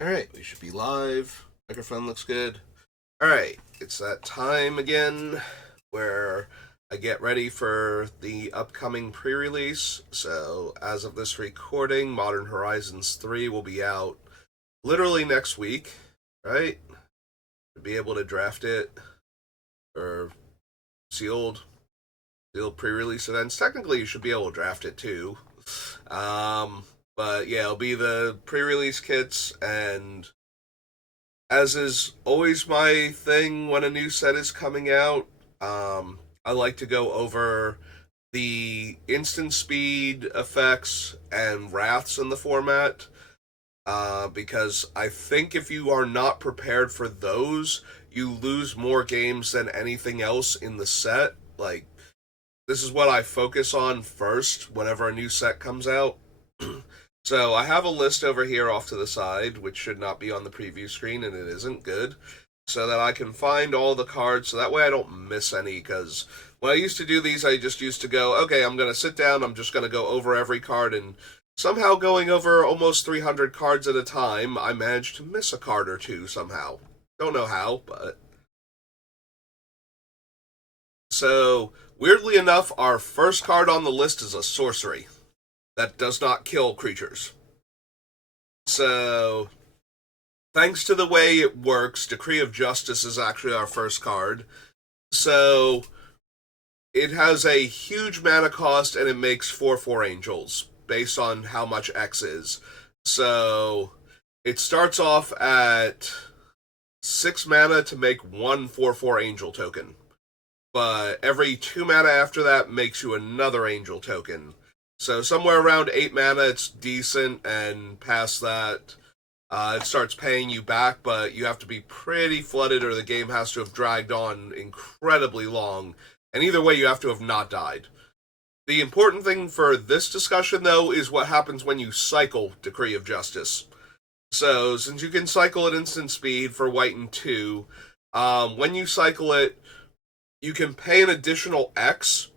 Alright, we should be live. Microphone looks good. Alright, it's that time again where I get ready for the upcoming pre-release. So, as of this recording, Modern Horizons 3 will be out literally next week, right? To be able to draft it for sealed pre-release events. Technically, you should be able to draft it too. But yeah, it'll be the pre-release kits, and as is always my thing when a new set is coming out, I like to go over the instant speed effects and wraths in the format, because I think if you are not prepared for those, you lose more games than anything else in the set. Like, this is what I focus on first whenever a new set comes out. So I have a list over here off to the side, which should not be on the preview screen, and it isn't good, so that I can find all the cards, so that way I don't miss any, because when I used to do these, I just used to go, okay, I'm going to sit down, I'm just going to go over every card, and somehow going over almost 300 cards at a time, I managed to miss a card or two somehow. Don't know how, but... So, weirdly enough, our first card on the list is a sorcery that does not kill creatures. So, thanks to the way it works, Decree of Justice is actually our first card. So, it has a huge mana cost and it makes 4/4 angels based on how much X is. So, it starts off at 6 mana to make one 4/4 angel token. But every 2 mana after that makes you another angel token. So somewhere around 8 mana, it's decent, and past that, it starts paying you back, but you have to be pretty flooded or the game has to have dragged on incredibly long. And either way, you have to have not died. The important thing for this discussion, though, is what happens when you cycle Decree of Justice. So, since you can cycle at instant speed for white and 2, when you cycle it, you can pay an additional X,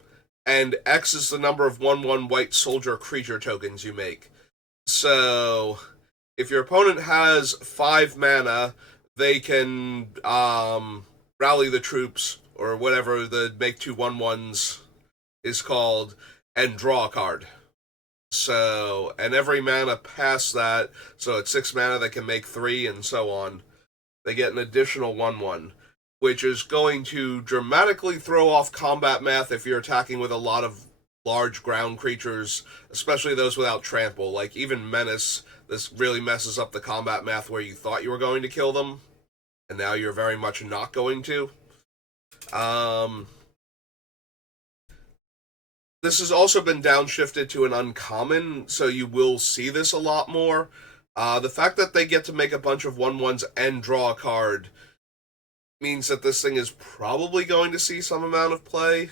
and X is the number of 1/1 white soldier creature tokens you make. So, if your opponent has 5 mana, they can rally the troops, or whatever the make 2 1/1s is called, and draw a card. So, and every mana past that, so at 6 mana they can make 3, and so on. They get an additional 1/1, which is going to dramatically throw off combat math if you're attacking with a lot of large ground creatures, especially those without trample. Like, even Menace, this really messes up the combat math where you thought you were going to kill them, and now you're very much not going to. This has also been downshifted to an uncommon, so you will see this a lot more. The fact that they get to make a bunch of 1/1s and draw a card means that this thing is probably going to see some amount of play,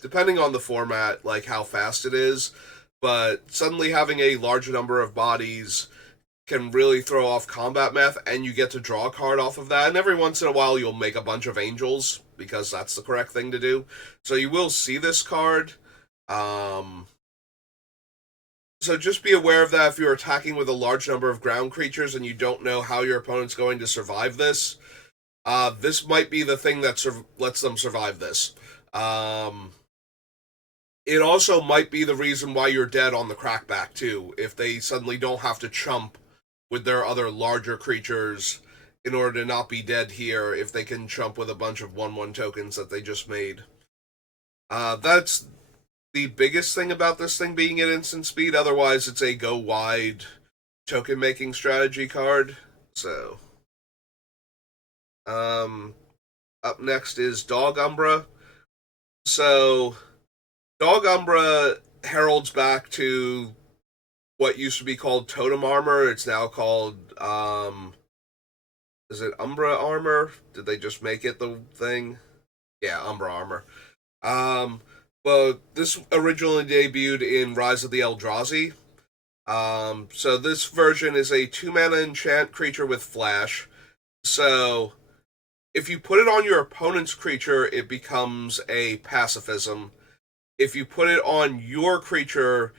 depending on the format, like how fast it is. But suddenly having a large number of bodies can really throw off combat math, and you get to draw a card off of that. And every once in a while, you'll make a bunch of angels because that's the correct thing to do. So you will see this card. So just be aware of that if you're attacking with a large number of ground creatures and you don't know how your opponent's going to survive this. This might be the thing that lets them survive this. It also might be the reason why you're dead on the crackback, too, if they suddenly don't have to chump with their other larger creatures in order to not be dead here, if they can chump with a bunch of 1/1 tokens that they just made. That's the biggest thing about this thing being at instant speed. Otherwise, it's a go wide token making strategy card. So, up next is Dog Umbra. So, Dog Umbra heralds back to what used to be called Totem Armor. It's now called, is it Umbra Armor? Did they just make it the thing? Yeah, Umbra Armor. Well, this originally debuted in Rise of the Eldrazi. So this version is a 2 mana enchant creature with flash. So if you put it on your opponent's creature, it becomes a pacifism. If you put it on your creature,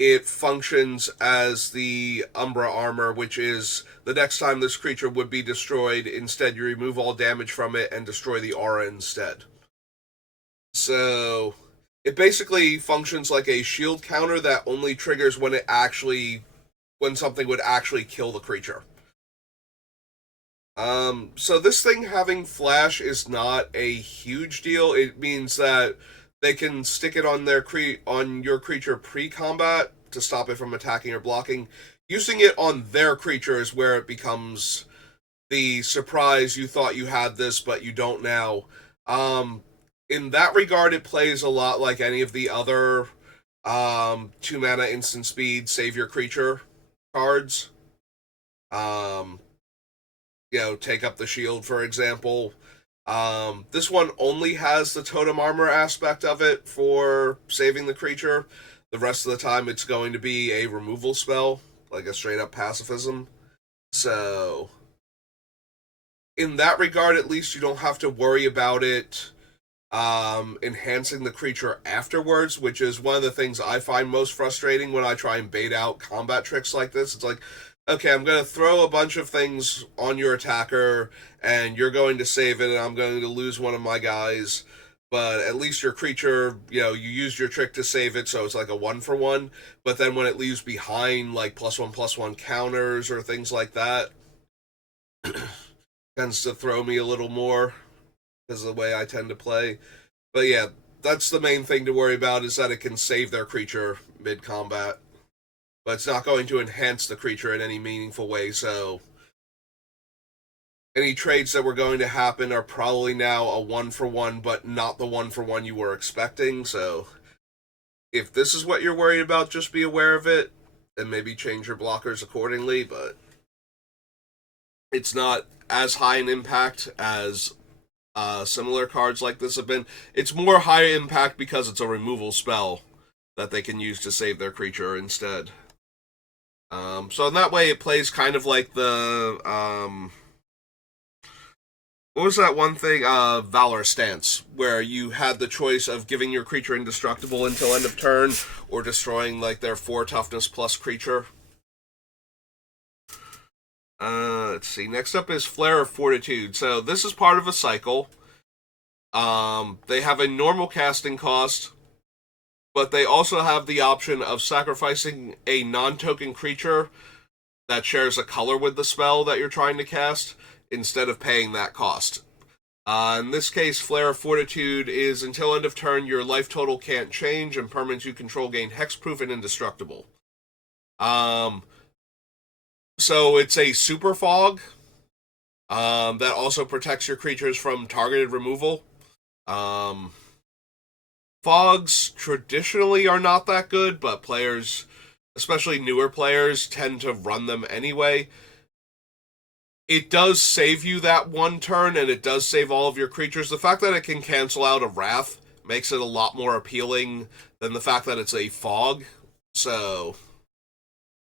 it functions as the Umbra armor, which is the next time this creature would be destroyed, instead you remove all damage from it and destroy the aura instead. So it basically functions like a shield counter that only triggers when something would actually kill the creature. So this thing having flash is not a huge deal. It means that they can stick it on on your creature pre-combat to stop it from attacking or blocking. Using it on their creature is where it becomes the surprise. You thought you had this, but you don't now. In that regard, it plays a lot like any of the other 2-mana instant speed save your creature cards. Take up the shield, for example. This one only has the totem armor aspect of it for saving the creature. The rest of the time, it's going to be a removal spell, like a straight up pacifism. So, in that regard, at least, you don't have to worry about it enhancing the creature afterwards, which is one of the things I find most frustrating when I try and bait out combat tricks like this. It's like, okay, I'm going to throw a bunch of things on your attacker, and you're going to save it, and I'm going to lose one of my guys. But at least your creature, you used your trick to save it, so it's like a 1-for-1. But then when it leaves behind, like, +1/+1 counters or things like that, tends to throw me a little more, because of the way I tend to play. But yeah, that's the main thing to worry about, is that it can save their creature mid-combat. But it's not going to enhance the creature in any meaningful way, so any trades that were going to happen are probably now a 1-for-1, but not the 1-for-1 you were expecting. So if this is what you're worried about, just be aware of it and maybe change your blockers accordingly, but it's not as high an impact as similar cards like this have been. It's more high impact because it's a removal spell that they can use to save their creature instead. So in that way, it plays kind of like the what was that one thing? Valor Stance, where you had the choice of giving your creature indestructible until end of turn, or destroying like their 4 toughness plus creature. Let's see. Next up is Flare of Fortitude. So this is part of a cycle. They have a normal casting cost, but they also have the option of sacrificing a non-token creature that shares a color with the spell that you're trying to cast, instead of paying that cost. In this case, Flare of Fortitude is until end of turn, your life total can't change, and permanents you control gain hexproof and indestructible. So it's a super fog that also protects your creatures from targeted removal. Fogs traditionally are not that good, but players, especially newer players, tend to run them anyway. It does save you that one turn, and it does save all of your creatures. The fact that it can cancel out a Wrath makes it a lot more appealing than the fact that it's a fog. So,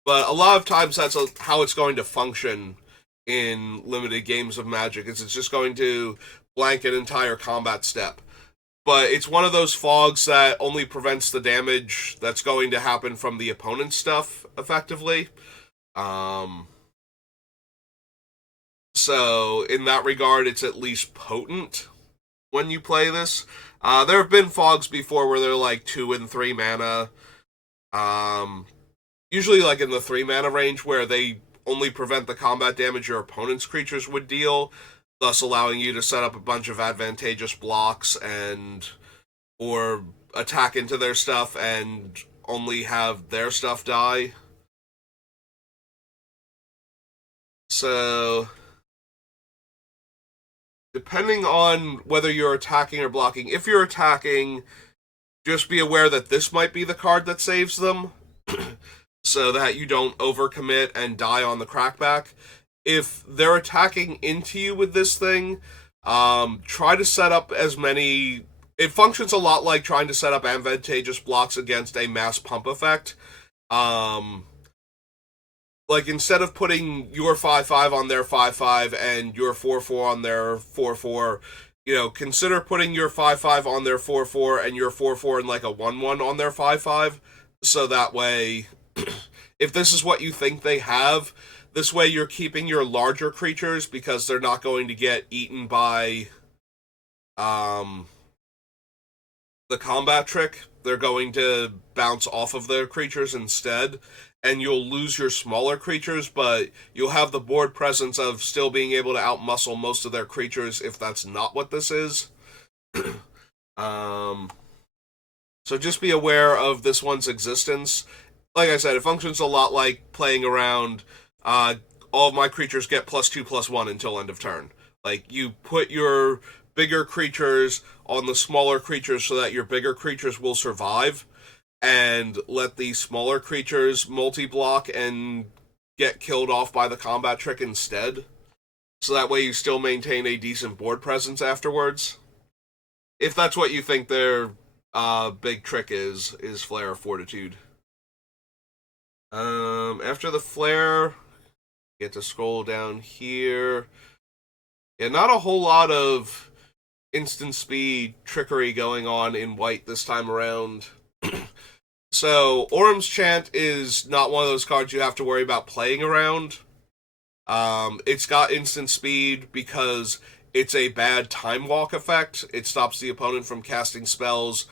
but a lot of times that's how it's going to function in limited games of Magic. It's just going to blank an entire combat step. But it's one of those fogs that only prevents the damage that's going to happen from the opponent's stuff, effectively. So, in that regard, it's at least potent when you play this. There have been fogs before where they're like 2 and 3 mana. Usually like in the 3 mana range, where they only prevent the combat damage your opponent's creatures would deal, thus allowing you to set up a bunch of advantageous blocks or attack into their stuff and only have their stuff die. So, depending on whether you're attacking or blocking, if you're attacking, just be aware that this might be the card that saves them, so that you don't overcommit and die on the crackback. If they're attacking into you with this thing, try to set up as many... It functions a lot like trying to set up advantageous blocks against a mass pump effect. Like, instead of putting your 5/5 on their 5/5 and your 4/4 on their 4/4, consider putting your 5/5 on their 4/4 and your 4/4 and like a 1/1 on their 5/5. So that way, if this is what you think they have, this way you're keeping your larger creatures because they're not going to get eaten by um, the combat trick. They're going to bounce off of their creatures instead, and you'll lose your smaller creatures, but you'll have the board presence of still being able to outmuscle most of their creatures if that's not what this is. um, so just be aware of this one's existence. Like I said, it functions a lot like playing around. All of my creatures get +2/+1 until end of turn. Like, you put your bigger creatures on the smaller creatures so that your bigger creatures will survive, and let the smaller creatures multi-block and get killed off by the combat trick instead. So that way you still maintain a decent board presence afterwards. If that's what you think their big trick is Flare of Fortitude. After the Flare, get to scroll down here. Yeah, not a whole lot of instant speed trickery going on in white this time around. So, Orm's Chant is not one of those cards you have to worry about playing around. It's got instant speed because it's a bad time walk effect. It stops the opponent from casting spells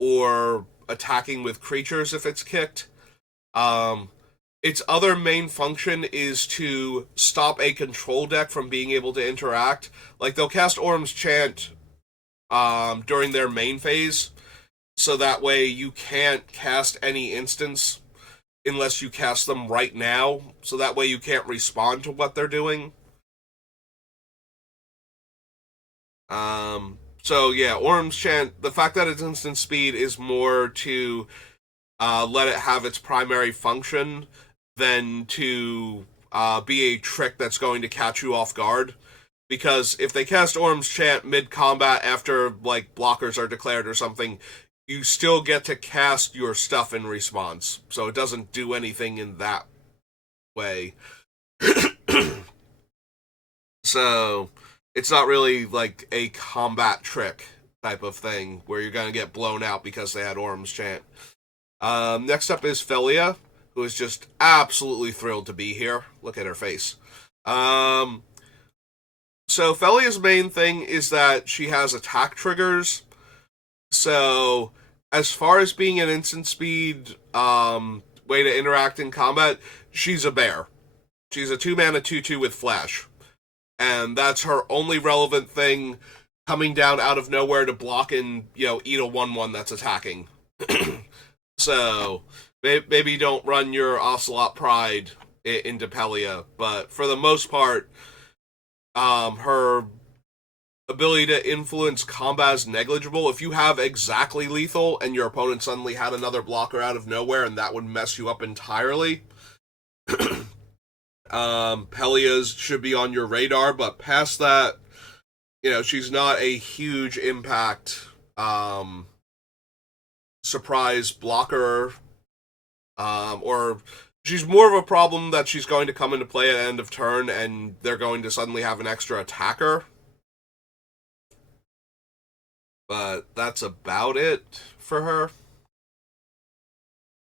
or attacking with creatures if it's kicked. Its other main function is to stop a control deck from being able to interact. Like, they'll cast Orm's Chant during their main phase, so that way you can't cast any instants unless you cast them right now, so that way you can't respond to what they're doing. So yeah, Orm's Chant, the fact that it's instant speed is more to let it have its primary function than to be a trick that's going to catch you off guard. Because if they cast Orm's Chant mid-combat after, like, blockers are declared or something, you still get to cast your stuff in response. So it doesn't do anything in that way. So it's not really like a combat trick type of thing where you're going to get blown out because they had Orm's Chant. Next up is Felia, who is just absolutely thrilled to be here. Look at her face. So Felia's main thing is that she has attack triggers. So as far as being an instant speed way to interact in combat, she's a bear. She's a 2-mana 2/2 with flash. And that's her only relevant thing, coming down out of nowhere to block and, eat a 1/1 that's attacking. So maybe don't run your Ocelot Pride into Pelia, but for the most part, her ability to influence combat is negligible. If you have exactly lethal and your opponent suddenly had another blocker out of nowhere, and that would mess you up entirely, Pelia's should be on your radar, but past that, she's not a huge impact surprise blocker, or she's more of a problem that she's going to come into play at the end of turn and they're going to suddenly have an extra attacker. But that's about it for her.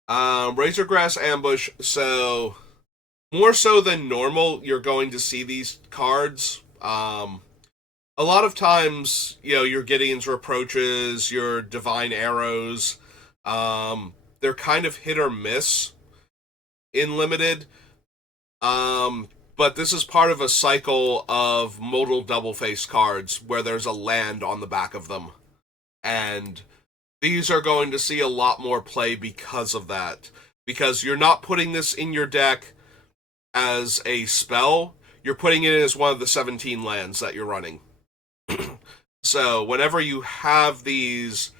Razorgrass Ambush, so more so than normal, you're going to see these cards. A lot of times, your Gideon's Reproaches, your Divine Arrows, they're kind of hit or miss in Limited. But this is part of a cycle of modal double-face cards where there's a land on the back of them. And these are going to see a lot more play because of that. Because you're not putting this in your deck as a spell, you're putting it in as one of the 17 lands that you're running. So whenever you have these,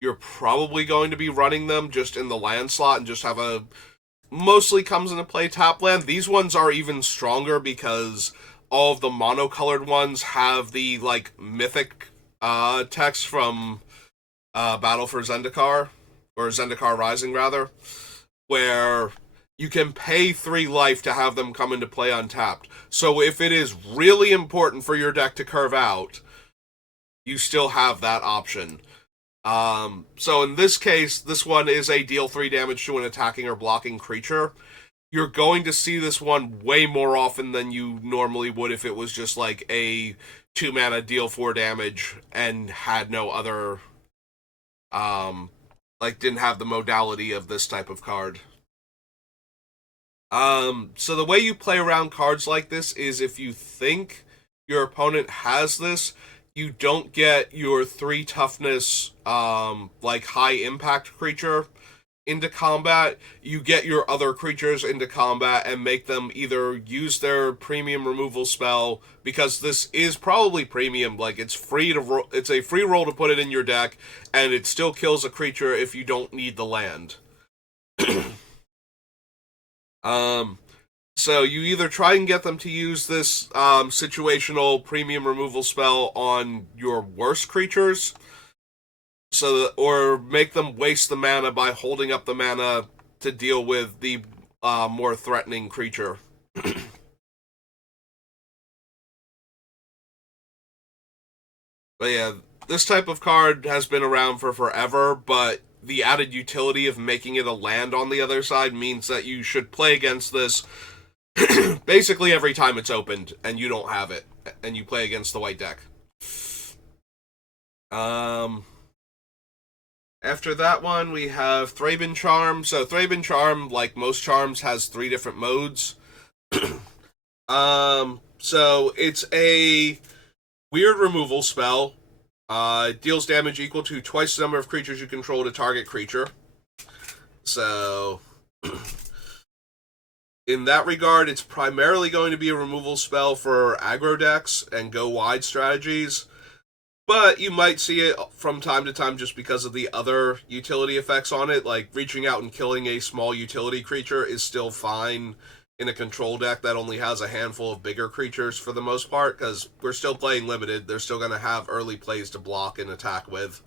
you're probably going to be running them just in the land slot and just have a... Mostly comes into play top land. These ones are even stronger because all of the monocolored ones have the, mythic text from Battle for Zendikar, or Zendikar Rising, rather, where you can pay 3 life to have them come into play untapped. So if it is really important for your deck to curve out, you still have that option. So in this case, this one is a deal 3 damage to an attacking or blocking creature. You're going to see this one way more often than you normally would if it was just like a 2 mana deal 4 damage and had no other, like didn't have the modality of this type of card. So the way you play around cards like this is if you think your opponent has this, you don't get your 3 toughness, like high impact creature into combat. You get your other creatures into combat and make them either use their premium removal spell, because this is probably premium, like it's free to it's a free roll to put it in your deck, and it still kills a creature if you don't need the land. So you either try and get them to use this situational premium removal spell on your worst creatures, so that, or make them waste the mana by holding up the mana to deal with the more threatening creature. But yeah, this type of card has been around for forever, but the added utility of making it a land on the other side means that you should play against this basically every time it's opened and you don't have it, and you play against the white deck. After that one, we have Thraben Charm. So Thraben Charm, like most charms, has 3 different modes. So it's a weird removal spell. It deals damage equal to twice the number of creatures you control to target creature. So in that regard, it's primarily going to be a removal spell for aggro decks and go wide strategies. But you might see it from time to time just because of the other utility effects on it. Like reaching out and killing a small utility creature is still fine in a control deck that only has a handful of bigger creatures for the most part, because we're still playing limited. They're still going to have early plays to block and attack with.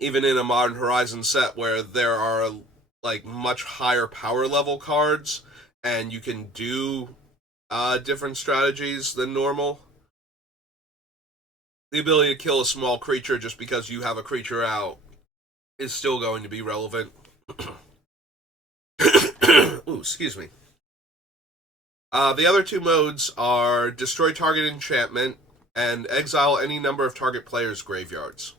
Even in a Modern Horizon set where there are like much higher power level cards and you can do different strategies than normal, the ability to kill a small creature just because you have a creature out is still going to be relevant. Ooh, excuse me. The other 2 modes are destroy target enchantment and exile any number of target players' graveyards.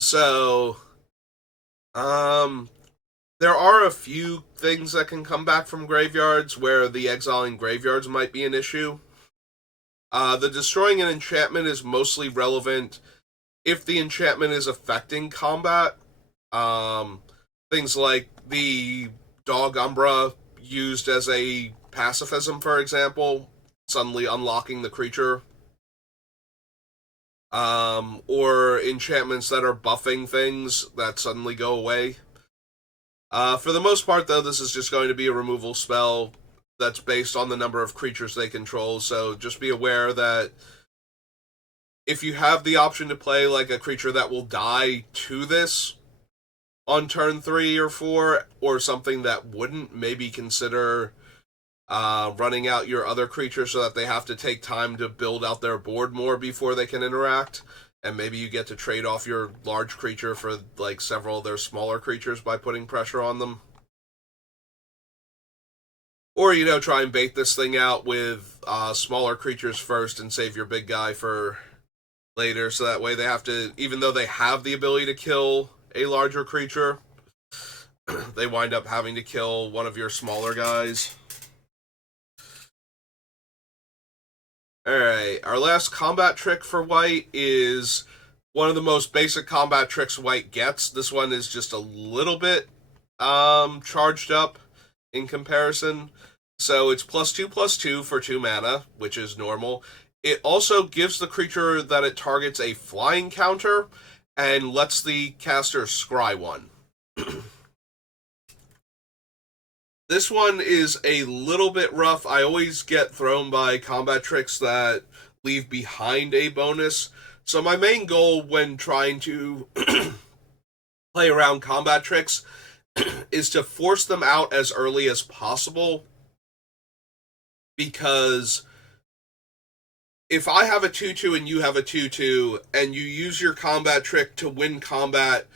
So, there are a few things that can come back from graveyards where the exiling graveyards might be an issue. The destroying an enchantment is mostly relevant if the enchantment is affecting combat. Things like the Dog Umbra used as a pacifism, for example, suddenly unlocking the creature. Or enchantments that are buffing things that suddenly go away. For the most part, though, this is just going to be a removal spell that's based on the number of creatures they control, so just be aware that if you have the option to play like a creature that will die to this on turn 3 or 4, or something that wouldn't, maybe consider running out your other creatures so that they have to take time to build out their board more before they can interact, and maybe you get to trade off your large creature for like several of their smaller creatures by putting pressure on them. Or, try and bait this thing out with smaller creatures first and save your big guy for later, so that way they have to, even though they have the ability to kill a larger creature, they wind up having to kill one of your smaller guys. Alright, our last combat trick for white is one of the most basic combat tricks white gets. This one is just a little bit charged up in comparison. So it's +2/+2 for 2 mana, which is normal. It also gives the creature that it targets a flying counter and lets the caster scry 1. This one is a little bit rough. I always get thrown by combat tricks that leave behind a bonus. So my main goal when trying to play around combat tricks is to force them out as early as possible, because if I have a 2-2 and you have a 2-2, and you use your combat trick to win combat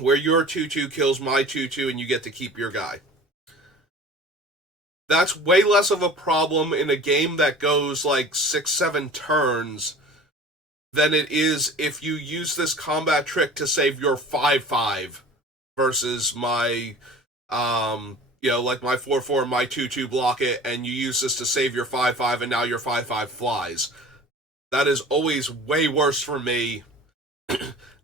where your 2-2 kills my 2-2 and you get to keep your guy. That's way less of a problem in a game that goes like 6-7 turns than it is if you use this combat trick to save your 5-5 versus my like my 4-4 and my 2-2 block it, and you use this to save your 5-5 and now your 5-5 flies. That is always way worse for me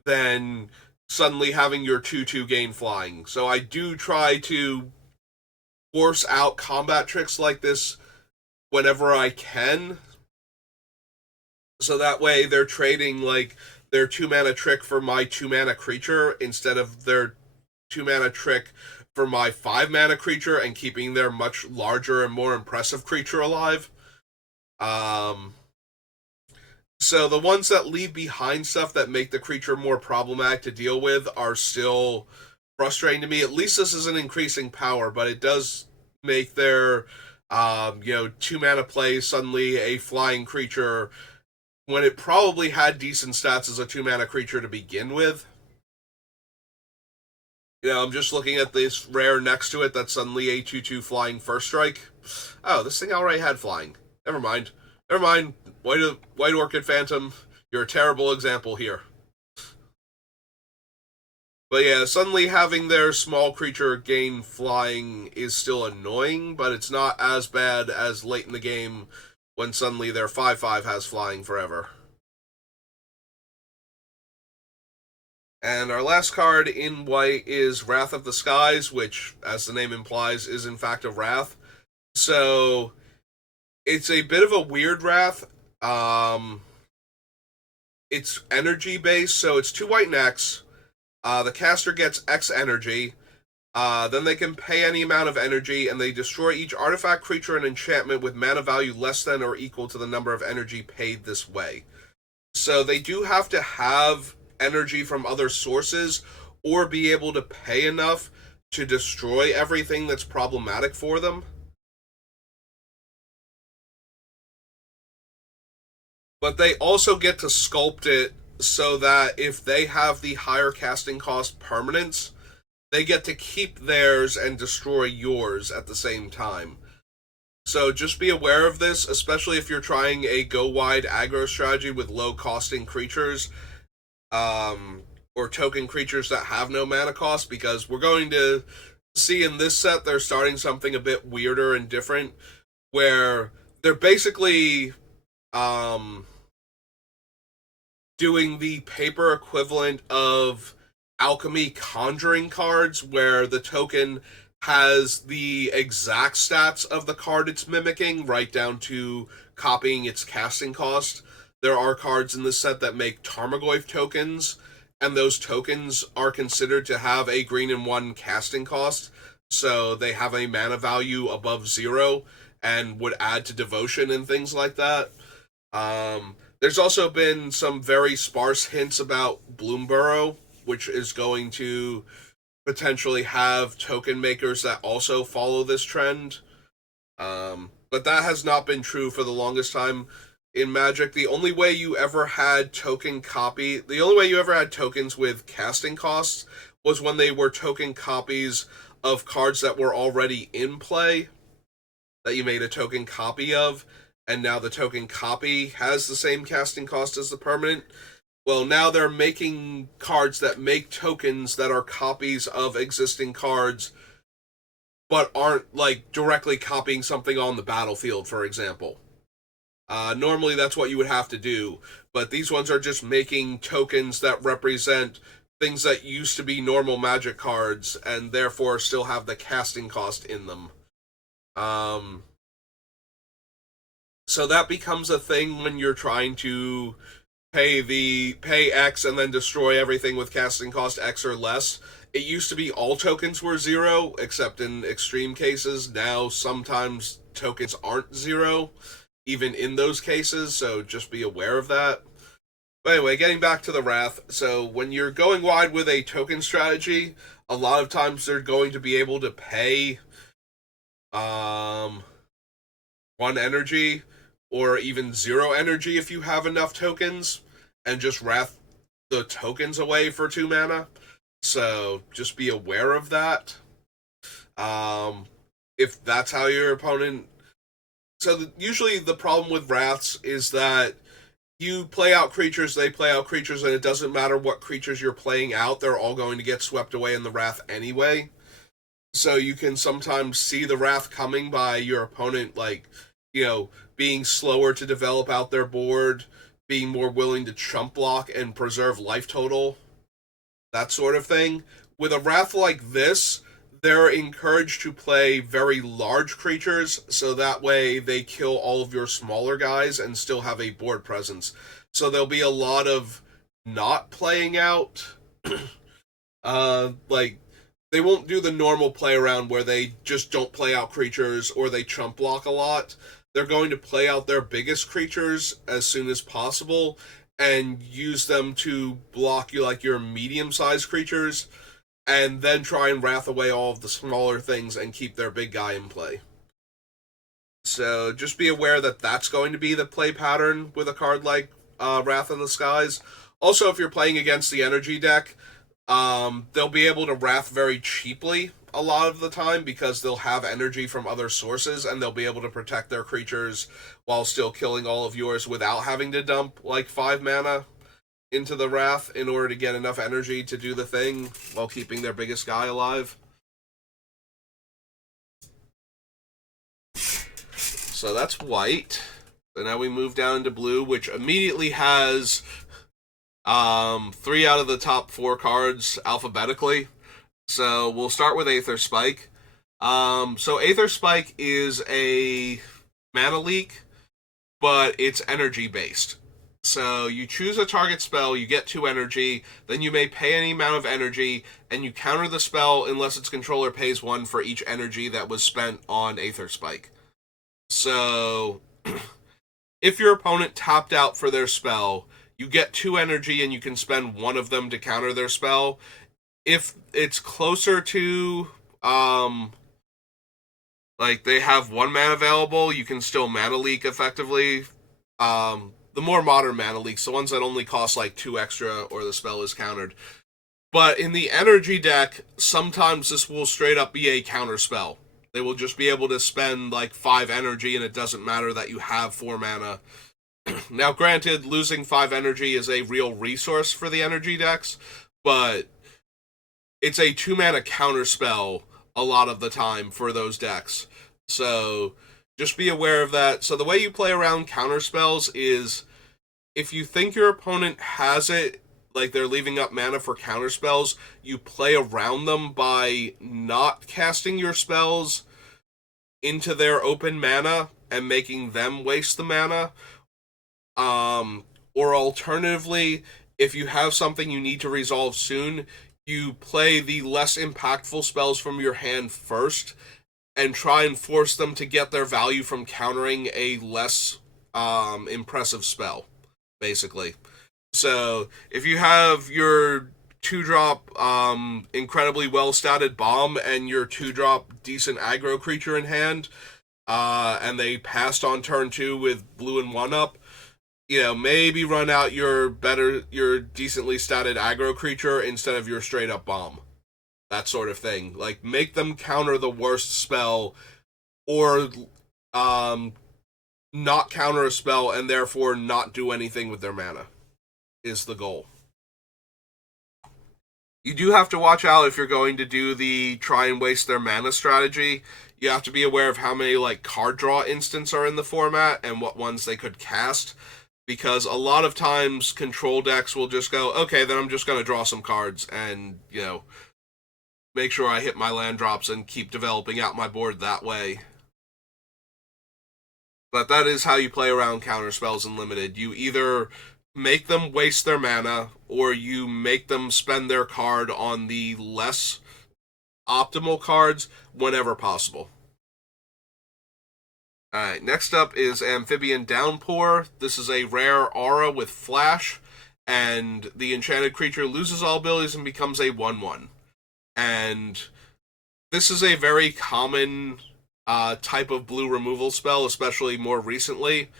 than suddenly having your 2-2 gain flying. So I do try to force out combat tricks like this whenever I can. So that way they're trading like their 2-mana trick for my 2-mana creature instead of their 2-mana trick for my 5-mana creature, and keeping their much larger and more impressive creature alive. So the ones that leave behind stuff that make the creature more problematic to deal with are still frustrating to me. At least this is an increasing power, but it does make their 2-mana play suddenly a flying creature when it probably had decent stats as a 2-mana creature to begin with. I'm just looking at this rare next to it that's suddenly a 2-2 flying first strike. Oh, this thing already had flying. Never mind. White Orchid Phantom, you're a terrible example here. But yeah, suddenly having their small creature gain flying is still annoying, but it's not as bad as late in the game when suddenly their 5-5 has flying forever. And our last card in white is Wrath of the Skies, which, as the name implies, is in fact a wrath. So it's a bit of a weird wrath. It's energy based, so it's 2 white and X. The caster gets X energy. Then they can pay any amount of energy, and they destroy each artifact, creature, and enchantment with mana value less than or equal to the number of energy paid this way. So they do have to have energy from other sources or be able to pay enough to destroy everything that's problematic for them. But they also get to sculpt it so that if they have the higher casting cost permanents, they get to keep theirs and destroy yours at the same time. So just be aware of this, especially if you're trying a go-wide aggro strategy with low-costing creatures, or token creatures that have no mana cost, because we're going to see in this set they're starting something a bit weirder and different, where they're basically doing the paper equivalent of alchemy conjuring cards, where the token has the exact stats of the card it's mimicking, right down to copying its casting cost. There are cards in this set that make Tarmogoyf tokens, and those tokens are considered to have a 1 casting cost, so they have a mana value above 0 and would add to devotion and things like that. There's also been some very sparse hints about Bloomburrow, which is going to potentially have token makers that also follow this trend. But that has not been true for the longest time in Magic. The only way you ever had tokens with casting costs was when they were token copies of cards that were already in play that you made a token copy of, and now the token copy has the same casting cost as the permanent. Well, now they're making cards that make tokens that are copies of existing cards, but aren't, like, directly copying something on the battlefield, for example. Normally that's what you would have to do, but these ones are just making tokens that represent things that used to be normal Magic cards, and therefore still have the casting cost in them. So that becomes a thing when you're trying to pay X and then destroy everything with casting cost X or less. It used to be all tokens were 0, except in extreme cases. Now sometimes tokens aren't 0, even in those cases, so just be aware of that. But anyway, getting back to the Wrath, so when you're going wide with a token strategy, a lot of times they're going to be able to pay 1 energy, or even 0 energy if you have enough tokens, and just wrath the tokens away for 2 mana. So just be aware of that. If that's how your opponent... So usually the problem with wraths is that you play out creatures, they play out creatures, and it doesn't matter what creatures you're playing out, they're all going to get swept away in the wrath anyway. So you can sometimes see the wrath coming by your opponent, like, being slower to develop out their board, being more willing to chump block and preserve life total, that sort of thing. With a wrath like this, they're encouraged to play very large creatures, so that way they kill all of your smaller guys and still have a board presence. So there'll be a lot of not playing out. Like, they won't do the normal play around where they just don't play out creatures or they chump block a lot. They're going to play out their biggest creatures as soon as possible and use them to block you, like, your medium-sized creatures, and then try and wrath away all of the smaller things and keep their big guy in play. So just be aware that that's going to be the play pattern with a card like Wrath in the Skies. Also, if you're playing against the energy deck, they'll be able to wrath very cheaply a lot of the time because they'll have energy from other sources and they'll be able to protect their creatures while still killing all of yours without having to dump like 5 mana into the wrath in order to get enough energy to do the thing while keeping their biggest guy alive. So that's white. So now we move down into blue, which immediately has 3 out of the top 4 cards alphabetically. So we'll start with Aether Spike. So Aether Spike is a mana leak, but it's energy based. So you choose a target spell, you get 2 energy, then you may pay any amount of energy, and you counter the spell unless its controller pays 1 for each energy that was spent on Aether Spike. So if your opponent tapped out for their spell, you get 2 energy and you can spend 1 of them to counter their spell. If it's closer to, like, they have 1 mana available, you can still mana leak effectively. The more modern mana leaks, the ones that only cost like 2 extra or the spell is countered. But in the energy deck, sometimes this will straight up be a counter spell. They will just be able to spend like 5 energy and it doesn't matter that you have 4 mana. Now, granted, losing 5 energy is a real resource for the energy decks, but it's a 2 mana counter spell a lot of the time for those decks. So just be aware of that. So the way you play around counter spells is, if you think your opponent has it, like they're leaving up mana for counter spells, you play around them by not casting your spells into their open mana and making them waste the mana. Or alternatively, if you have something you need to resolve soon, you play the less impactful spells from your hand first and try and force them to get their value from countering a less impressive spell, basically. So if you have your 2-drop incredibly well-statted bomb and your 2-drop decent aggro creature in hand, and they passed on turn 2 with blue and 1-up, maybe run out your decently statted aggro creature instead of your straight-up bomb. That sort of thing. Like, make them counter the worst spell, or not counter a spell and therefore not do anything with their mana, is the goal. You do have to watch out if you're going to do the try and waste their mana strategy. You have to be aware of how many, like, card draw instants are in the format and what ones they could cast. Because a lot of times control decks will just go, okay, then I'm just going to draw some cards and, make sure I hit my land drops and keep developing out my board that way. But that is how you play around counter spells in Limited. You either make them waste their mana, or you make them spend their card on the less optimal cards whenever possible. Alright, next up is Amphibian Downpour. This is a rare aura with flash, and the enchanted creature loses all abilities and becomes a 1/1. And this is a very common type of blue removal spell, especially more recently.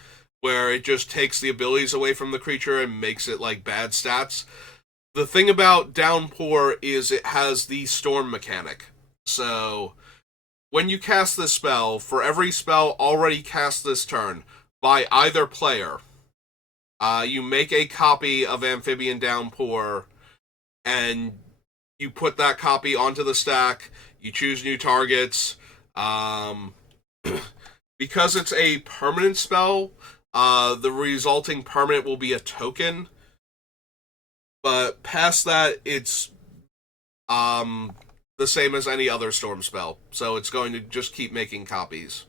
where it just takes the abilities away from the creature and makes it like bad stats. The thing about Downpour is it has the storm mechanic. So when you cast this spell, for every spell already cast this turn by either player, you make a copy of Amphibian Downpour and you put that copy onto the stack. You choose new targets. Because it's a permanent spell, the resulting permanent will be a token. But past that, it's the same as any other storm spell. So it's going to just keep making copies.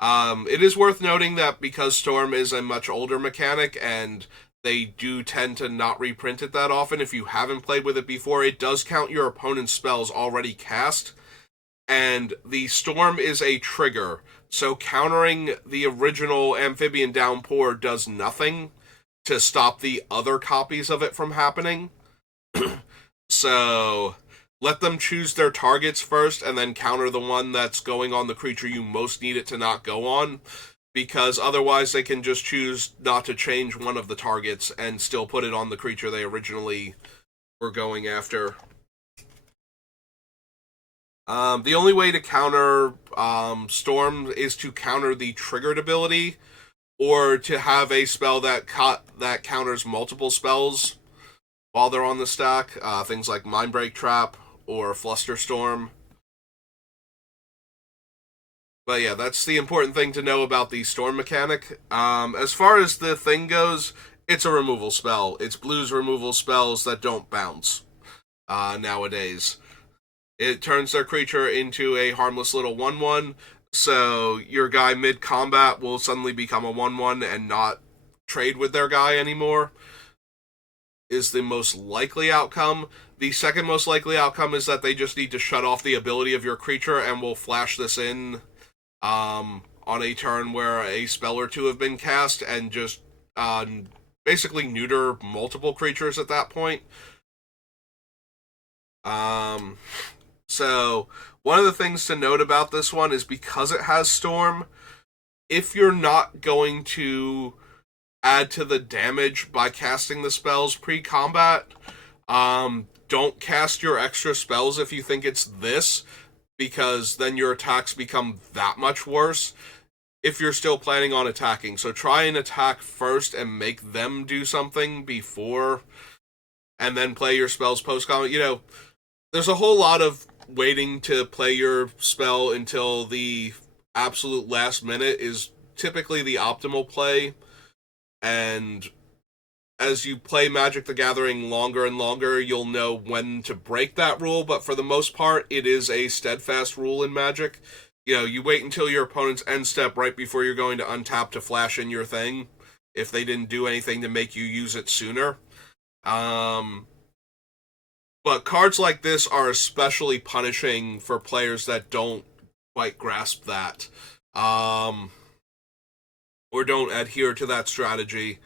It is worth noting that because Storm is a much older mechanic and they do tend to not reprint it that often, if you haven't played with it before, it does count your opponent's spells already cast. And the Storm is a trigger. So countering the original Amphibian Downpour does nothing to stop the other copies of it from happening. So let them choose their targets first and then counter the one that's going on the creature you most need it to not go on, because otherwise they can just choose not to change one of the targets and still put it on the creature they originally were going after. The only way to counter Storm is to counter the triggered ability, or to have a spell that counters multiple spells while they're on the stack. Things like Mindbreak Trap or Flusterstorm. But yeah, that's the important thing to know about the Storm mechanic. As far as the thing goes, it's a removal spell. It's blue's removal spells that don't bounce nowadays. It turns their creature into a harmless little 1/1, so your guy mid-combat will suddenly become a 1/1 and not trade with their guy anymore, is the most likely outcome. The second most likely outcome is that they just need to shut off the ability of your creature and will flash this in on a turn where a spell or two have been cast and just basically neuter multiple creatures at that point. So one of the things to note about this one is because it has Storm, if you're not going to add to the damage by casting the spells pre-combat, don't cast your extra spells if you think it's this, because then your attacks become that much worse if you're still planning on attacking. So try and attack first and make them do something before, and then play your spells post-combat. You know, there's a whole lot of waiting to play your spell until the absolute last minute is typically the optimal play. And as you play Magic the Gathering longer and longer, you'll know when to break that rule, but for the most part, it is a steadfast rule in Magic. You know, you wait until your opponent's end step right before you're going to untap to flash in your thing, if they didn't do anything to make you use it sooner. But cards like this are especially punishing for players that don't quite grasp that, or don't adhere to that strategy.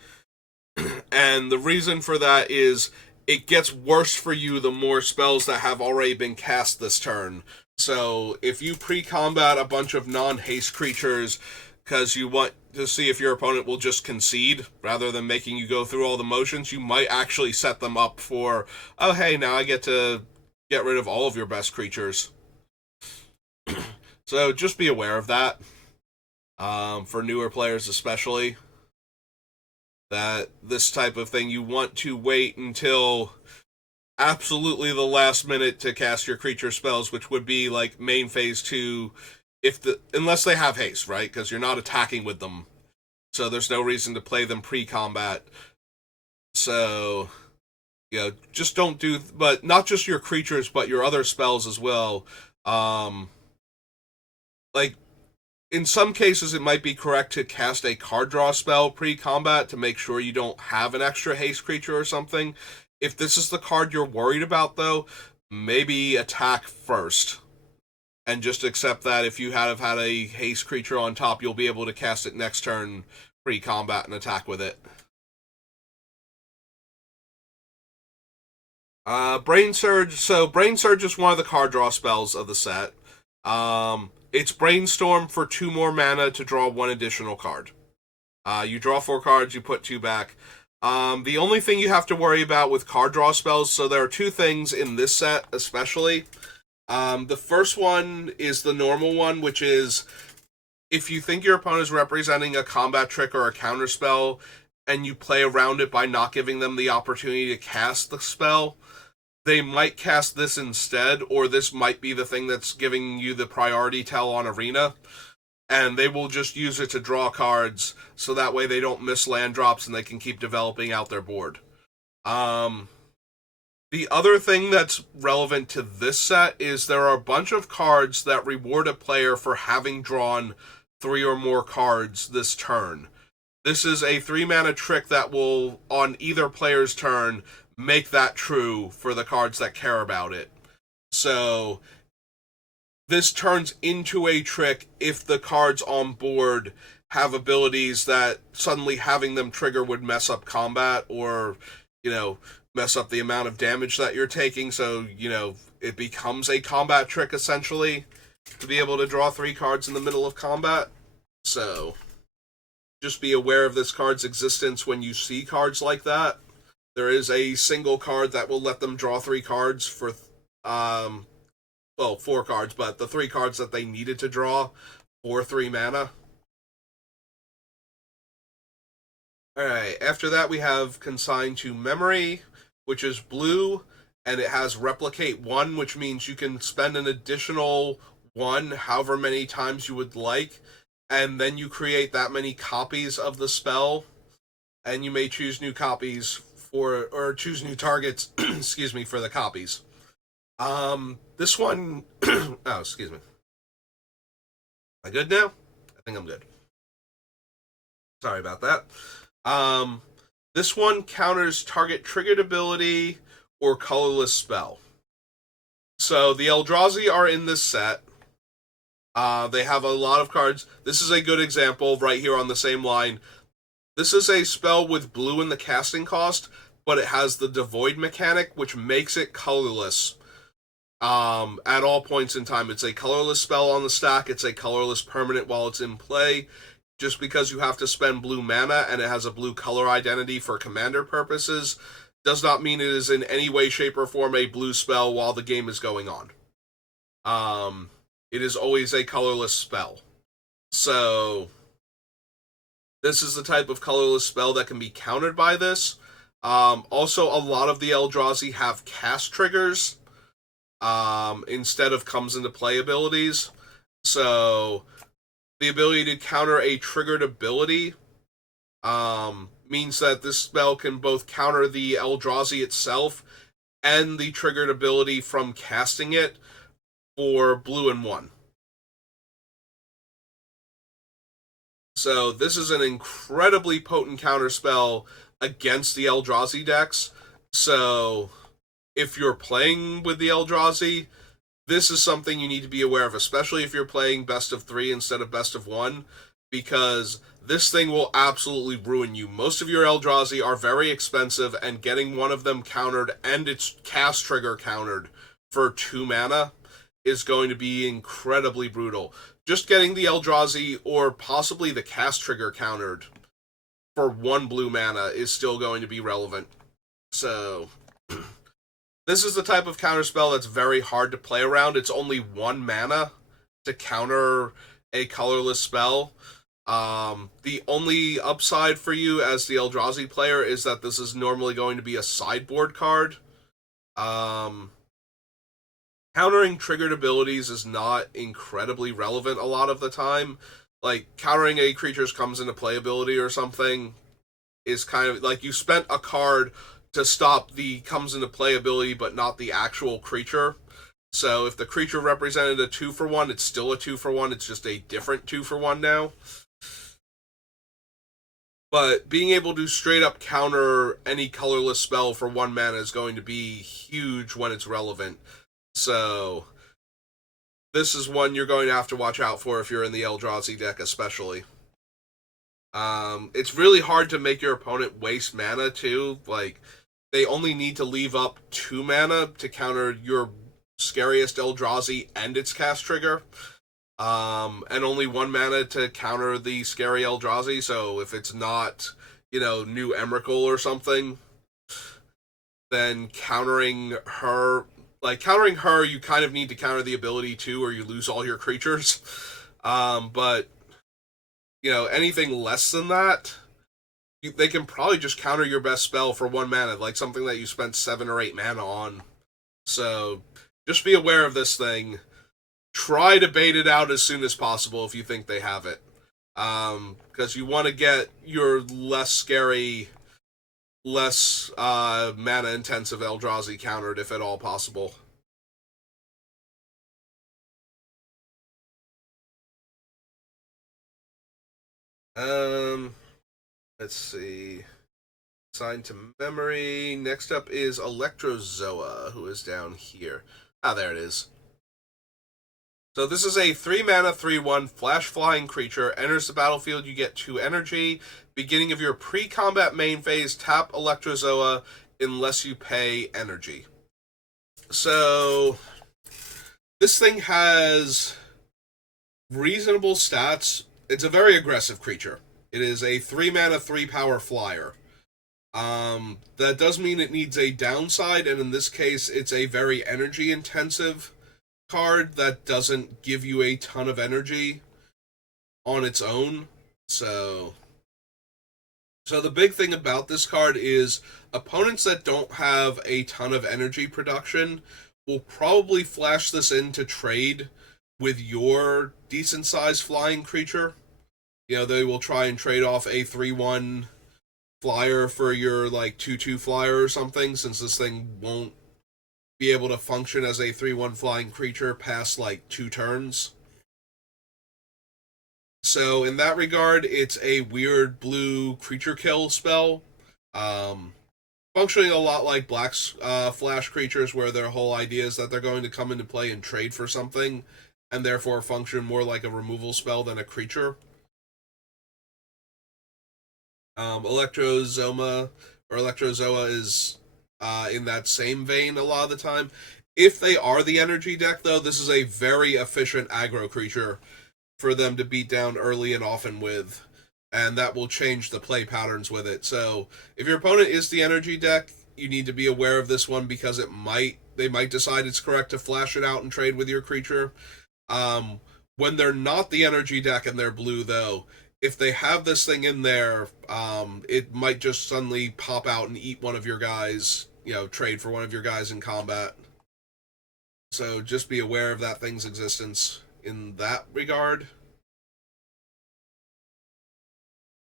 And the reason for that is it gets worse for you the more spells that have already been cast this turn. So if you pre-combat a bunch of non-haste creatures because you want to see if your opponent will just concede rather than making you go through all the motions, you might actually set them up for, oh hey, now I get to get rid of all of your best creatures. So just be aware of that, for newer players especially, that this type of thing, you want to wait until absolutely the last minute to cast your creature spells, which would be like main phase 2, unless they have haste, right? Because you're not attacking with them, so there's no reason to play them pre-combat. So, you know, just don't do, but not just your creatures, but your other spells as well. Like, in some cases, it might be correct to cast a card draw spell pre-combat to make sure you don't have an extra haste creature or something. If this is the card you're worried about, though, maybe attack first. And just accept that if you have had a haste creature on top, you'll be able to cast it next turn pre-combat and attack with it. Brain Surge. So Brain Surge is one of the card draw spells of the set. It's Brainstorm for 2 more mana to draw 1 additional card. You draw 4 cards, you put 2 back. The only thing you have to worry about with card draw spells, so there are 2 things in this set especially. The first one is the normal one, which is if you think your opponent is representing a combat trick or a counter spell, and you play around it by not giving them the opportunity to cast the spell, they might cast this instead, or this might be the thing that's giving you the priority tell on Arena, and they will just use it to draw cards, so that way they don't miss land drops and they can keep developing out their board. The other thing that's relevant to this set is there are a bunch of cards that reward a player for having drawn 3 or more cards this turn. This is a 3-mana trick that will, on either player's turn, make that true for the cards that care about it. So, this turns into a trick if the cards on board have abilities that suddenly having them trigger would mess up combat, or, mess up the amount of damage that you're taking, so, it becomes a combat trick, essentially, to be able to draw 3 cards in the middle of combat. So, just be aware of this card's existence when you see cards like that. There is a single card that will let them draw 3 cards for, 4 cards, but the 3 cards that they needed to draw for 3 mana. Alright, after that we have Consigned to Memory, which is blue, and it has Replicate 1, which means you can spend an additional 1 however many times you would like, and then you create that many copies of the spell, and you may choose new copies or choose new targets, excuse me, for the copies. This one, oh, excuse me. Am I good now? I think I'm good. Sorry about that. This one counters target triggered ability or colorless spell. So the Eldrazi are in this set. They have a lot of cards. This is a good example right here on the same line. This is a spell with blue in the casting cost, but it has the Devoid mechanic, which makes it colorless. At all points in time. It's a colorless spell on the stack. It's a colorless permanent while it's in play. Just because you have to spend blue mana and it has a blue color identity for commander purposes does not mean it is in any way, shape, or form a blue spell while the game is going on. It is always a colorless spell. So, this is the type of colorless spell that can be countered by this. Also, a lot of the Eldrazi have cast triggers instead of comes into play abilities. So, the ability to counter a triggered ability means that this spell can both counter the Eldrazi itself and the triggered ability from casting it for blue and 1. So this is an incredibly potent counterspell against the Eldrazi decks. So if you're playing with the Eldrazi, this is something you need to be aware of, especially if you're playing best of 3 instead of best of 1, because this thing will absolutely ruin you. Most of your Eldrazi are very expensive, and getting one of them countered and its cast trigger countered for 2 mana is going to be incredibly brutal. Just getting the Eldrazi or possibly the cast trigger countered for 1 blue mana is still going to be relevant. So this is the type of counterspell that's very hard to play around. It's only 1 mana to counter a colorless spell. The only upside for you as the Eldrazi player is that this is normally going to be a sideboard card. Countering triggered abilities is not incredibly relevant a lot of the time. Like, countering a creature's comes into play ability or something is kind of like you spent a card to stop the comes into play ability, but not the actual creature. So if the creature represented a 2-for-1, it's still a 2-for-1, it's just a different 2-for-1 now. But being able to straight up counter any colorless spell for 1 mana is going to be huge when it's relevant. So this is one you're going to have to watch out for if you're in the Eldrazi deck especially. It's really hard to make your opponent waste mana too. Like, they only need to leave up 2 mana to counter your scariest Eldrazi and its cast trigger. And only 1 mana to counter the scary Eldrazi. So if it's not, new Emrakul or something, then countering her, you kind of need to counter the ability too, or you lose all your creatures. But anything less than that, they can probably just counter your best spell for 1 mana, like something that you spent 7 or 8 mana on. So just be aware of this thing. Try to bait it out as soon as possible if you think they have it. Because you want to get your less scary, less mana intensive Eldrazi countered if at all possible. Um, let's see. Signed to memory. Next up is Electrozoa, who is down here. Ah, there it is. So this is a 3 mana 3/1 flash flying creature. Enters the battlefield, you get 2 energy. Beginning of your pre-combat main phase, tap Electrozoa unless you pay energy. So this thing has reasonable stats. It's a very aggressive creature. It is a 3 mana 3 power flyer. That does mean it needs a downside, and in this case, it's a very energy intensive card that doesn't give you a ton of energy on its own. So the big thing about this card is opponents that don't have a ton of energy production will probably flash this in to trade with your decent sized flying creature. They will try and trade off a 3/1 flyer for your like 2/2 flyer or something, since this thing won't be able to function as a 3/1 flying creature past like 2 turns. So in that regard, it's a weird blue creature kill spell, functioning a lot like Black's flash creatures, where their whole idea is that they're going to come into play and trade for something, and therefore function more like a removal spell than a creature. Electrozoma or Electrozoa is in that same vein a lot of the time. If they are the energy deck, though, this is a very efficient aggro creature for them to beat down early and often with, and that will change the play patterns with it. So if your opponent is the energy deck, you need to be aware of this one, because they might decide it's correct to flash it out and trade with your creature. When they're not the energy deck and they're blue, though, if they have this thing in there, it might just suddenly pop out and eat one of your guys, trade for one of your guys in combat. So just be aware of that thing's existence in that regard.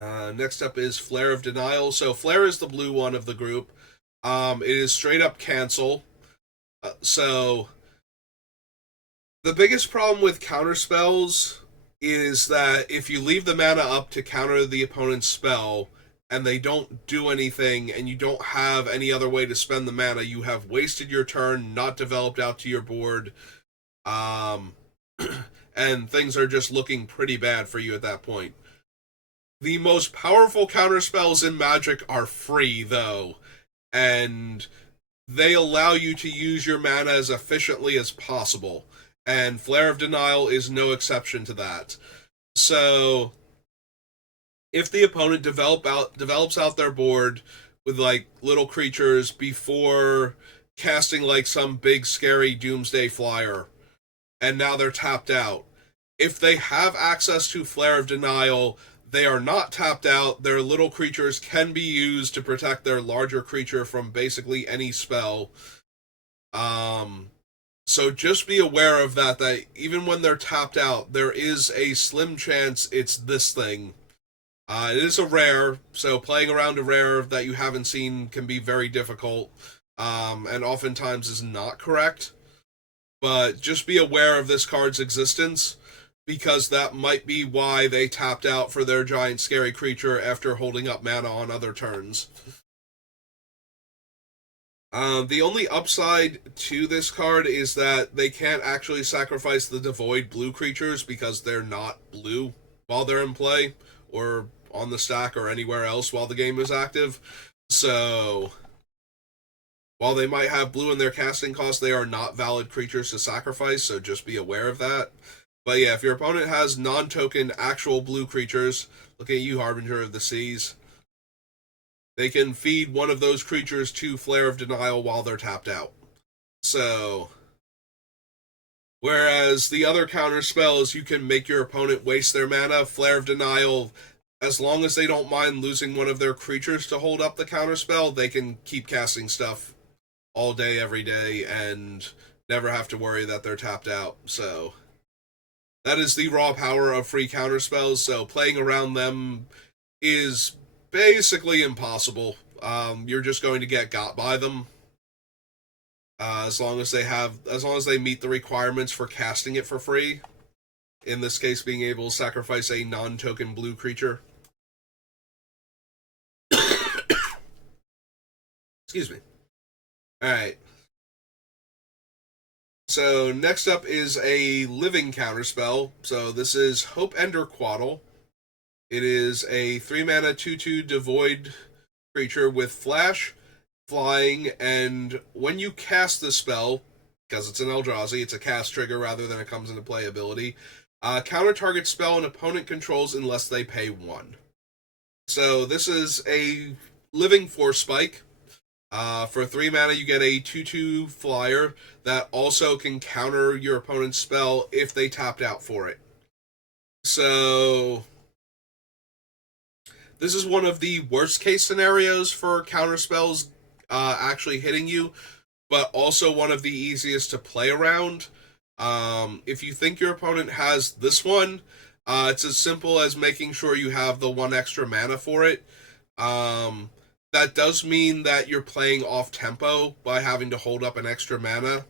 Next up is Flare of Denial. So Flare is the blue one of the group. It is straight up cancel. So the biggest problem with counter spells is that if you leave the mana up to counter the opponent's spell and they don't do anything and you don't have any other way to spend the mana, you have wasted your turn, not developed out to your board, and things are just looking pretty bad for you at that point. The most powerful counter spells in Magic are free, though, and they allow you to use your mana as efficiently as possible, and Flare of Denial is no exception to that. So if the opponent develops out their board with like little creatures before casting like some big scary doomsday flyer, and now they're tapped out, if they have access to Flare of Denial, they are not tapped out. Their little creatures can be used to protect their larger creature from basically any spell. So just be aware of that even when they're tapped out, there is a slim chance it's this thing. It is a rare, so playing around a rare that you haven't seen can be very difficult, and oftentimes is not correct. But just be aware of this card's existence, because that might be why they tapped out for their giant scary creature after holding up mana on other turns. The only upside to this card is that they can't actually sacrifice the devoid blue creatures because they're not blue while they're in play, or on the stack, or anywhere else while the game is active. So while they might have blue in their casting cost, they are not valid creatures to sacrifice, so just be aware of that. But yeah, if your opponent has non-token actual blue creatures, look at you, Harbinger of the Seas, they can feed one of those creatures to Flare of Denial while they're tapped out. So, whereas the other counter spells, you can make your opponent waste their mana. Flare of Denial, as long as they don't mind losing one of their creatures to hold up the counter spell, they can keep casting stuff all day, every day, and never have to worry that they're tapped out. So, that is the raw power of free counter spells. So, playing around them is basically impossible. You're just going to get got by them. As long as they meet the requirements for casting it for free. In this case, being able to sacrifice a non-token blue creature. Excuse me. Alright. So, next up is a living counterspell. So, this is Hope Ender Quaddle. It is a 3-mana 2/2 devoid creature with flash, flying, and when you cast the spell, because it's an Eldrazi, it's a cast trigger rather than it comes into play ability, counter target spell an opponent controls unless they pay 1. So this is a living force spike. For 3 mana, you get a 2/2 flyer that also can counter your opponent's spell if they tapped out for it. So this is one of the worst case scenarios for counter spells actually hitting you, but also one of the easiest to play around. If you think your opponent has this one, it's as simple as making sure you have the 1 extra mana for it. That does mean that you're playing off tempo by having to hold up an extra mana.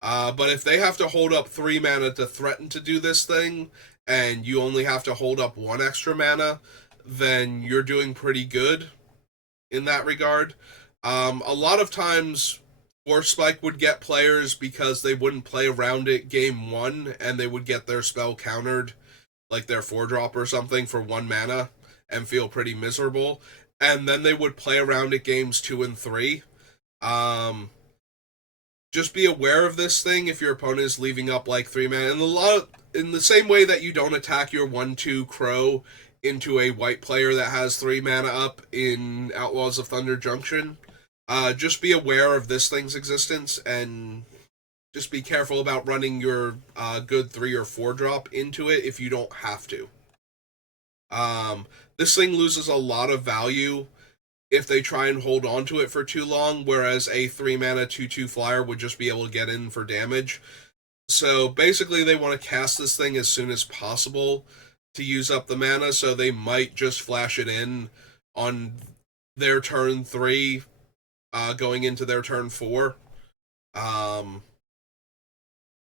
But if they have to hold up 3 mana to threaten to do this thing, and you only have to hold up 1 extra mana, then you're doing pretty good in that regard. A lot of times, Force Spike would get players because they wouldn't play around it game 1, and they would get their spell countered, like their 4-drop or something, for 1 mana, and feel pretty miserable. And then they would play around it games 2 and 3. Just be aware of this thing if your opponent is leaving up like 3 mana. And in the same way that you don't attack your 1/2 Crow into a white player that has 3 mana up in Outlaws of Thunder Junction, just be aware of this thing's existence and just be careful about running your good 3 or 4 drop into it if you don't have to. This thing loses a lot of value if they try and hold on to it for too long, whereas a 3 mana 2/2 flyer would just be able to get in for damage. So basically they want to cast this thing as soon as possible to use up the mana, so they might just flash it in on their turn 3, going into their turn 4,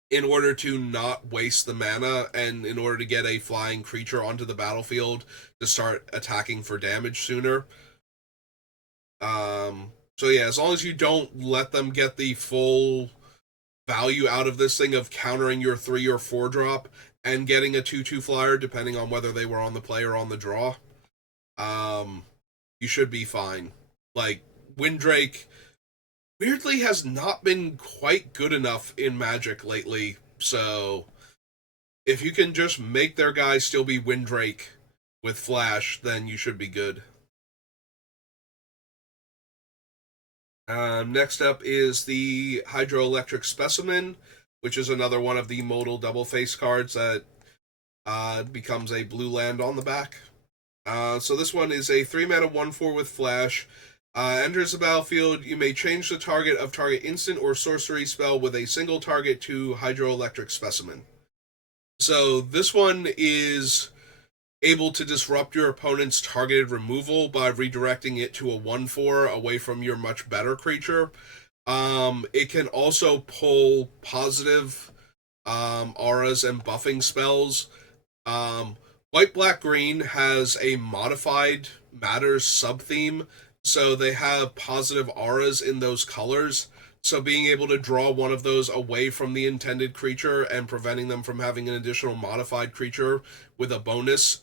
in order to not waste the mana and in order to get a flying creature onto the battlefield to start attacking for damage sooner. So yeah, as long as you don't let them get the full value out of this thing of countering your 3 or 4 drop and getting a 2/2 flyer, depending on whether they were on the play or on the draw, you should be fine. Like, Windrake weirdly has not been quite good enough in Magic lately, so if you can just make their guy still be Windrake with Flash, then you should be good. Next up is the Hydroelectric Specimen, which is another one of the modal double face cards that becomes a blue land on the back. So this one is a 3 mana 1/4 with Flash. Enters the battlefield, you may change the target of target instant or sorcery spell with a single target to Hydroelectric Specimen. So this one is able to disrupt your opponent's targeted removal by redirecting it to a 1/4 away from your much better creature. It can also pull positive auras and buffing spells. White, Black, Green has a modified matters sub-theme, so they have positive auras in those colors. So being able to draw one of those away from the intended creature and preventing them from having an additional modified creature with a bonus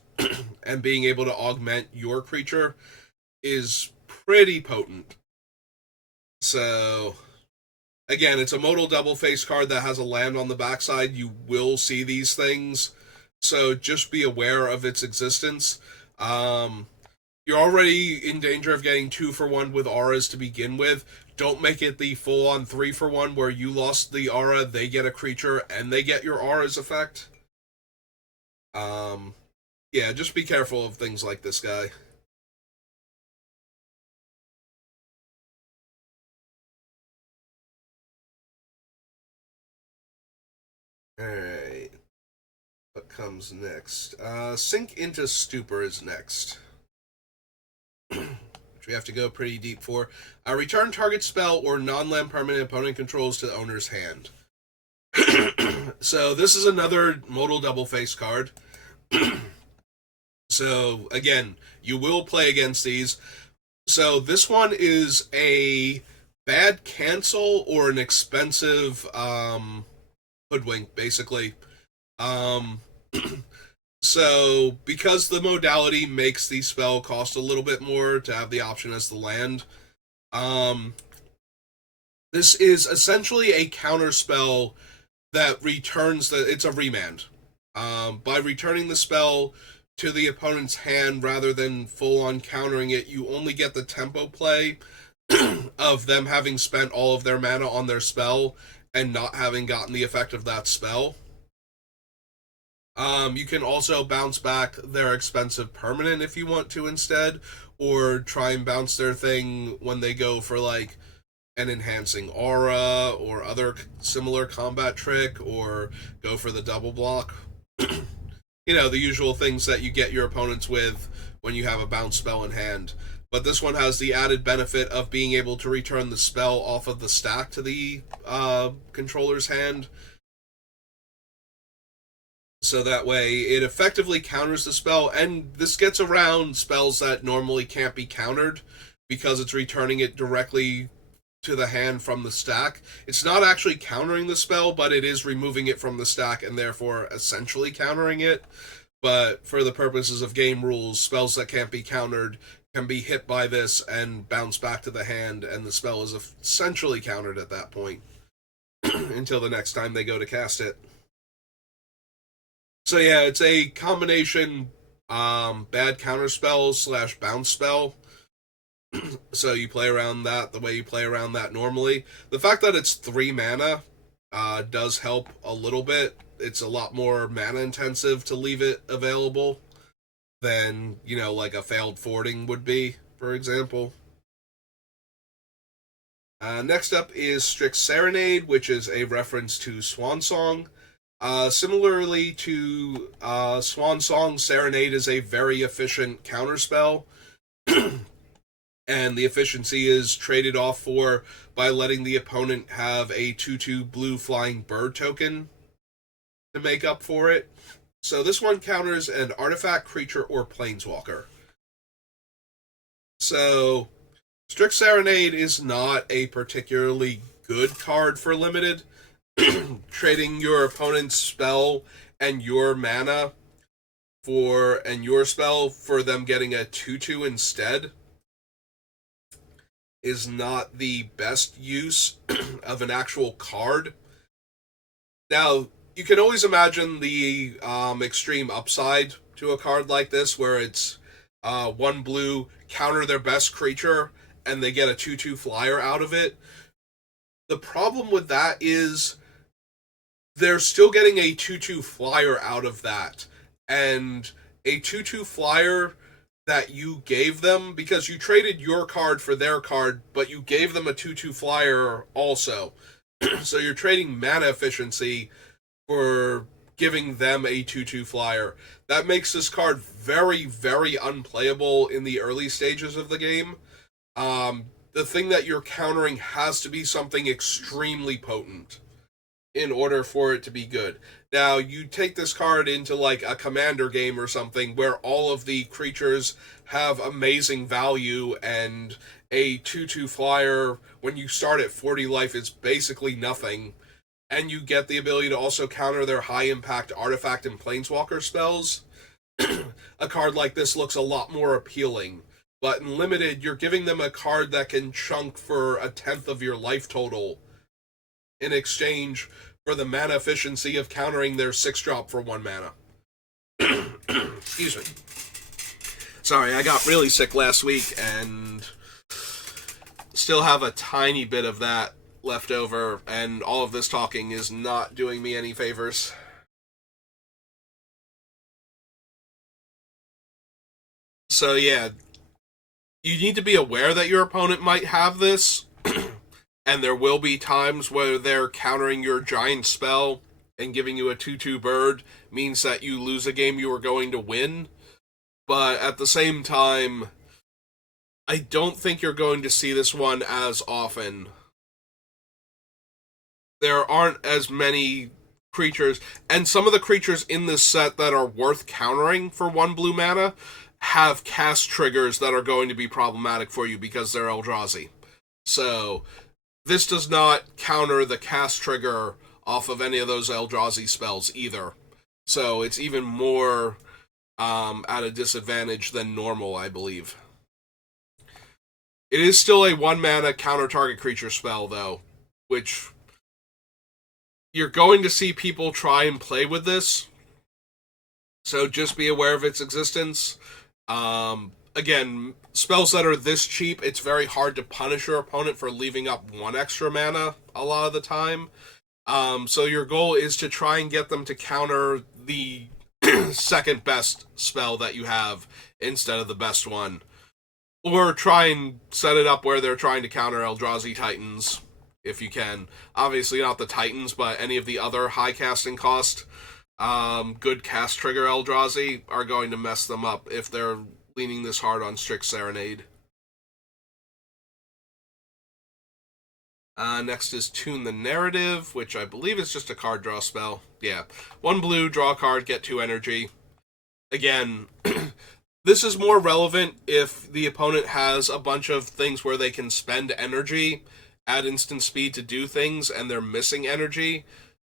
and being able to augment your creature is pretty potent. So, again, it's a modal double face card that has a land on the backside. You will see these things, so just be aware of its existence. Um, you're already in danger of getting 2-for-1 with auras to begin with. Don't make it the full-on 3-for-1 where you lost the aura, they get a creature, and they get your aura's effect. Um, yeah, just be careful of things like this guy. Alright. What comes next? Sink into Stupor is next. Which we have to go pretty deep for. Return target spell or non-land permanent opponent controls to the owner's hand. So this is another modal double face card. So again, you will play against these. So this one is a bad cancel or an expensive hoodwink, basically. So because the modality makes the spell cost a little bit more to have the option as the land, this is essentially a counter spell that returns it's a remand. By returning the spell to the opponent's hand rather than full on countering it, you only get the tempo play of them having spent all of their mana on their spell and not having gotten the effect of that spell. You can also bounce back their expensive permanent if you want to instead, or try and bounce their thing when they go for like an enhancing aura or other similar combat trick, or go for the double block. You know, the usual things that you get your opponents with when you have a bounce spell in hand. But this one has the added benefit of being able to return the spell off of the stack to the controller's hand. So that way it effectively counters the spell, and this gets around spells that normally can't be countered because it's returning it directly to the hand from the stack. It's not actually countering the spell, but it is removing it from the stack and therefore essentially countering it. But for the purposes of game rules, spells that can't be countered can be hit by this and bounce back to the hand, and the spell is essentially countered at that point until the next time they go to cast it. So yeah, it's a combination bad counter spell / bounce spell. So you play around that the way you play around that normally. The fact that it's 3 mana does help a little bit. It's a lot more mana intensive to leave it available than, you know, like a failed forwarding would be, for example. Next up is Strict Serenade, which is a reference to Swan Song. Similarly to Swan Song, Serenade is a very efficient counterspell, and the efficiency is traded off for by letting the opponent have a 2/2 blue flying bird token to make up for it. So this one counters an artifact, creature, or planeswalker. So Strict Serenade is not a particularly good card for limited. Trading your opponent's spell and your mana and your spell for them getting a 2/2 instead is not the best use of an actual card. Now, you can always imagine the extreme upside to a card like this, where it's 1 blue, counter their best creature, and they get a 2/2 flyer out of it. The problem with that is they're still getting a 2/2 flyer out of that. And a 2/2 flyer that you gave them, because you traded your card for their card, but you gave them a 2/2 flyer also. So you're trading mana efficiency for giving them a 2/2 flyer. That makes this card very, very unplayable in the early stages of the game. The thing that you're countering has to be something extremely potent in order for it to be good. Now, you take this card into like a commander game or something where all of the creatures have amazing value, and a 2/2 flyer when you start at 40 life is basically nothing, and you get the ability to also counter their high impact artifact and planeswalker spells. A card like this looks a lot more appealing. But in limited, you're giving them a card that can chunk for 1/10 of your life total in exchange for the mana efficiency of countering their 6-drop for 1 mana. Excuse me. Sorry, I got really sick last week and still have a tiny bit of that left over, and all of this talking is not doing me any favors. So yeah, you need to be aware that your opponent might have this, and there will be times where they're countering your giant spell and giving you a 2/2 bird means that you lose a game you were going to win. But at the same time, I don't think you're going to see this one as often. There aren't as many creatures, and some of the creatures in this set that are worth countering for 1 blue mana have cast triggers that are going to be problematic for you because they're Eldrazi. So, this does not counter the cast trigger off of any of those Eldrazi spells either. So, it's even more at a disadvantage than normal, I believe. It is still a 1 mana counter target creature spell, though, which you're going to see people try and play with this. So just be aware of its existence. Again, spells that are this cheap, it's very hard to punish your opponent for leaving up 1 extra mana a lot of the time. So your goal is to try and get them to counter the second best spell that you have instead of the best one. Or try and set it up where they're trying to counter Eldrazi Titans, if you can. Obviously not the Titans, but any of the other high casting cost, good cast trigger Eldrazi are going to mess them up if they're leaning this hard on Strict Serenade. Next is Tune the Narrative, which I believe is just a card draw spell. Yeah. 1 blue, draw a card, get 2 energy. Again, this is more relevant if the opponent has a bunch of things where they can spend energy at instant speed to do things and they're missing energy.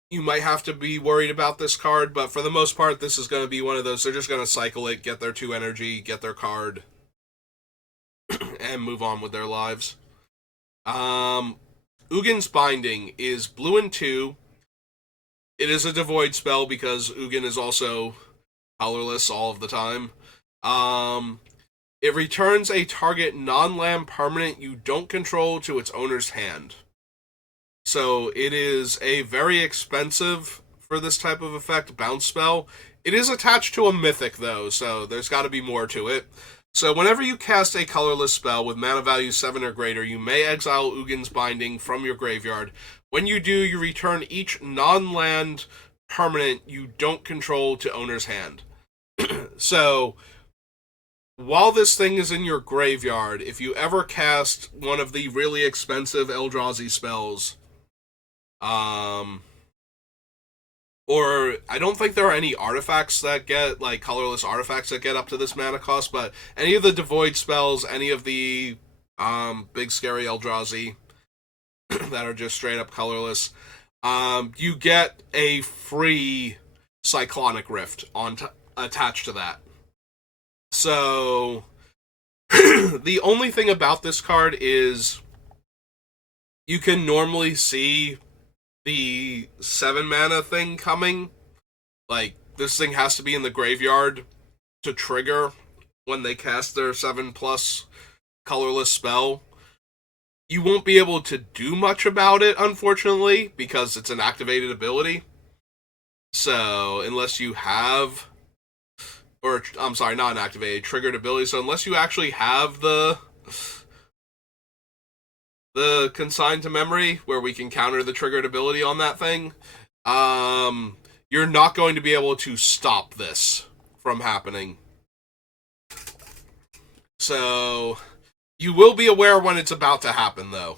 You might have to be worried about this card, but for the most part, this is going to be one of those, they're just going to cycle it, get their 2 energy, get their card, and move on with their lives. Ugin's Binding is blue and 2. It is a devoid spell because Ugin is also colorless all of the time. It returns a target non-land permanent you don't control to its owner's hand. So it is a very expensive, for this type of effect, bounce spell. It is attached to a mythic, though, so there's got to be more to it. So whenever you cast a colorless spell with mana value 7 or greater, you may exile Ugin's Binding from your graveyard. When you do, you return each non-land permanent you don't control to owner's hand. So, while this thing is in your graveyard, if you ever cast one of the really expensive Eldrazi spells, or I don't think there are any artifacts that get, like, colorless artifacts that get up to this mana cost, but any of the devoid spells, any of the big scary Eldrazi that are just straight up colorless, you get a free Cyclonic Rift attached to that. So, the only thing about this card is you can normally see the 7 mana thing coming. Like, this thing has to be in the graveyard to trigger when they cast their 7+ colorless spell. You won't be able to do much about it, unfortunately, because it's an activated ability. So, unless you have... Or, I'm sorry, not an activated, triggered ability. So unless you actually have the consigned to memory, where we can counter the triggered ability on that thing, you're not going to be able to stop this from happening. So, you will be aware when it's about to happen, though,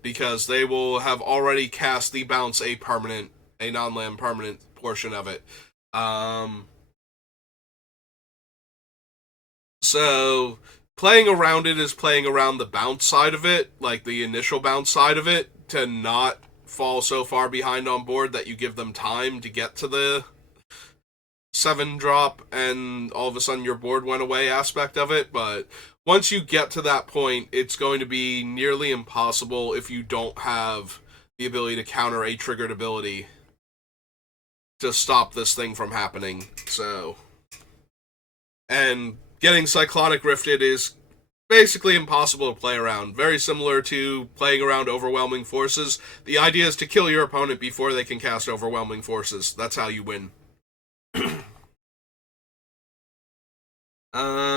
because they will have already cast the bounce a non-land permanent portion of it. So, playing around it is playing around the bounce side of it, like the initial bounce side of it, to not fall so far behind on board that you give them time to get to the 7-drop and all of a sudden your board went away aspect of it. But once you get to that point, it's going to be nearly impossible if you don't have the ability to counter a triggered ability to stop this thing from happening. So, and getting Cyclonic Rifted is basically impossible to play around. Very similar to playing around Overwhelming Forces. The idea is to kill your opponent before they can cast Overwhelming Forces. That's how you win.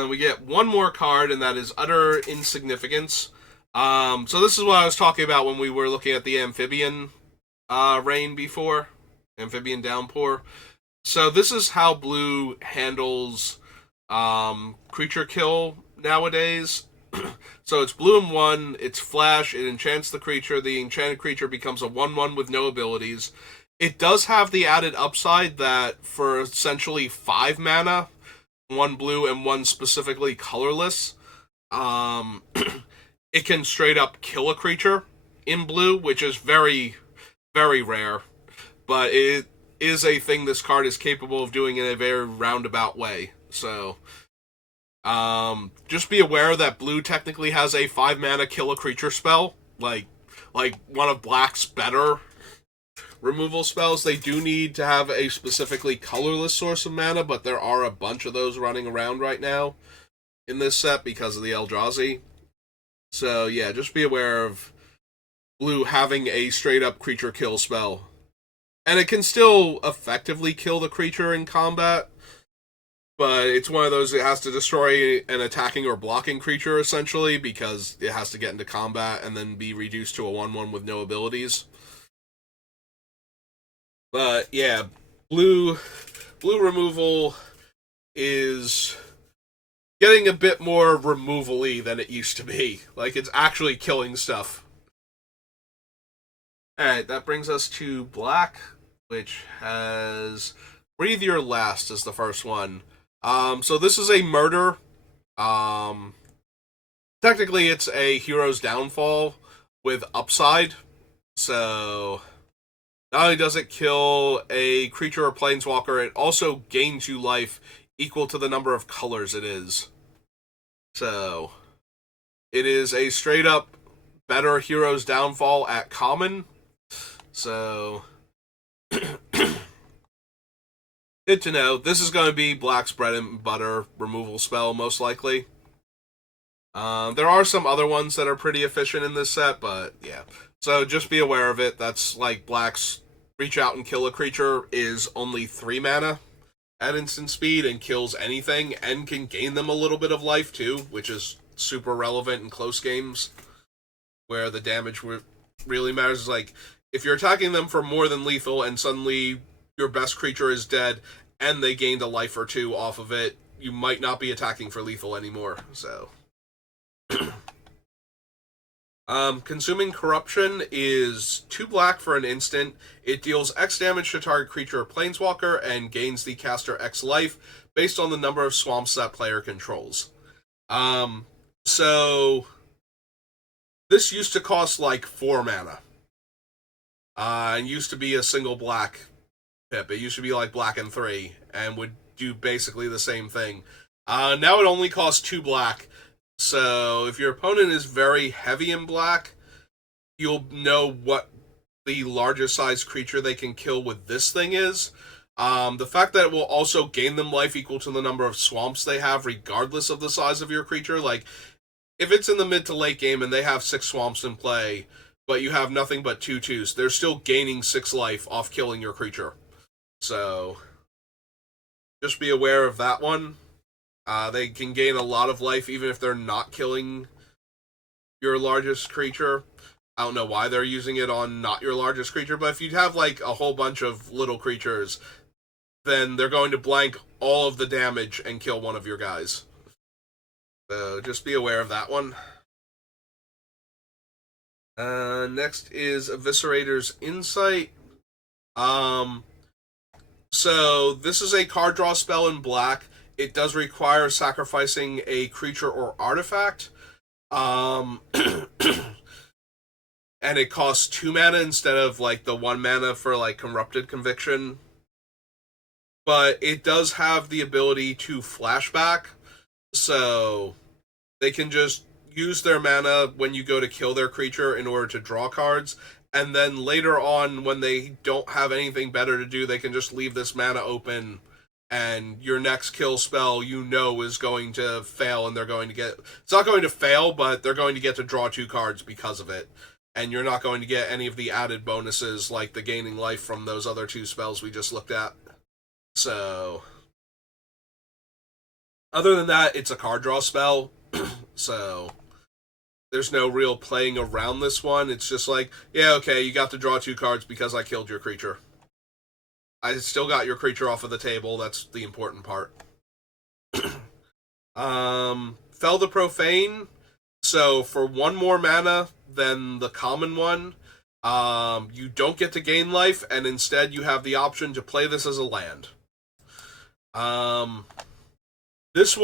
We get one more card, and that is Utter Insignificance. So this is what I was talking about when we were looking at the Amphibian Rain before. Amphibian Downpour. So this is how blue handles creature kill nowadays. So it's blue and 1, it's flash, it enchants the creature, the enchanted creature becomes a 1/1 with no abilities. It does have the added upside that for essentially 5 mana, 1 blue and 1 specifically colorless, it can straight up kill a creature in blue, which is very, very rare. But it is a thing this card is capable of doing in a very roundabout way. So, just be aware that blue technically has a 5 mana kill a creature spell, like one of black's better removal spells. They do need to have a specifically colorless source of mana, but there are a bunch of those running around right now in this set because of the Eldrazi. So yeah, just be aware of blue having a straight up creature kill spell. And it can still effectively kill the creature in combat, but it's one of those that has to destroy an attacking or blocking creature, essentially, because it has to get into combat and then be reduced to a 1/1 with no abilities. But yeah, blue removal is getting a bit more removal-y than it used to be. Like, it's actually killing stuff. Alright, that brings us to black, which has Breathe Your Last as the first one. So this is a murder. Technically, it's a hero's downfall with upside. So, not only does it kill a creature or planeswalker, it also gains you life equal to the number of colors it is. So, it is a straight up better hero's downfall at common. So, good to know. This is going to be black's bread and butter removal spell, most likely. There are some other ones that are pretty efficient in this set, but yeah. So just be aware of it. That's like black's reach out and kill a creature is only 3 mana at instant speed and kills anything and can gain them a little bit of life too, which is super relevant in close games where the damage really matters. Like, if you're attacking them for more than lethal and suddenly your best creature is dead and they gained a life or 2 off of it, you might not be attacking for lethal anymore. So, Consuming Corruption is 2 black for an instant. It deals X damage to target creature or planeswalker and gains the caster X life based on the number of swamps that player controls. So this used to cost like 4 mana. And used to be a single black pip. It used to be like black and 3 and would do basically the same thing. Now it only costs 2 black. So if your opponent is very heavy in black, you'll know what the largest size creature they can kill with this thing is. The fact that it will also gain them life equal to the number of swamps they have, regardless of the size of your creature. Like, if it's in the mid to late game and they have 6 swamps in play, but you have nothing but 2/2s, they're still gaining 6 life off killing your creature. So, just be aware of that one. They can gain a lot of life even if they're not killing your largest creature. I don't know why they're using it on not your largest creature, but if you have like a whole bunch of little creatures, then they're going to blank all of the damage and kill one of your guys. So just be aware of that one. Next is Eviscerator's Insight. So this is a card draw spell in black. It does require sacrificing a creature or artifact. And it costs 2 mana instead of like the 1 mana for like Corrupted Conviction. But it does have the ability to flashback. So they can just use their mana when you go to kill their creature in order to draw cards, and then later on, when they don't have anything better to do, they can just leave this mana open, and your next kill spell, is going to fail, and they're going to get... It's not going to fail, but they're going to get to draw 2 cards because of it. And you're not going to get any of the added bonuses, like the gaining life from those other 2 spells we just looked at. So... Other than that, it's a card draw spell, so... There's no real playing around this one. It's just like, yeah, okay, you got to draw 2 cards because I killed your creature. I still got your creature off of the table. That's the important part. Fell the Profane. So for 1 more mana than the common one, you don't get to gain life, and instead you have the option to play this as a land. This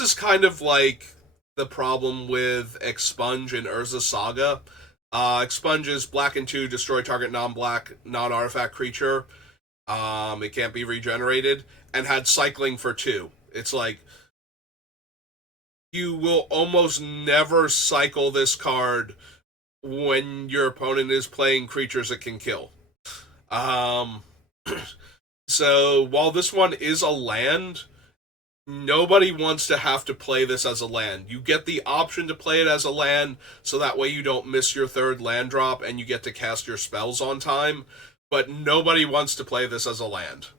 is kind of like the problem with Expunge in Urza Saga. Expunge is black and 2, destroy target non-black, non-artifact creature. It can't be regenerated, and had cycling for 2. It's like, you will almost never cycle this card when your opponent is playing creatures it can kill. So, while this one is a land... Nobody wants to have to play this as a land. You get the option to play it as a land, so that way you don't miss your 3rd land drop and you get to cast your spells on time, but nobody wants to play this as a land.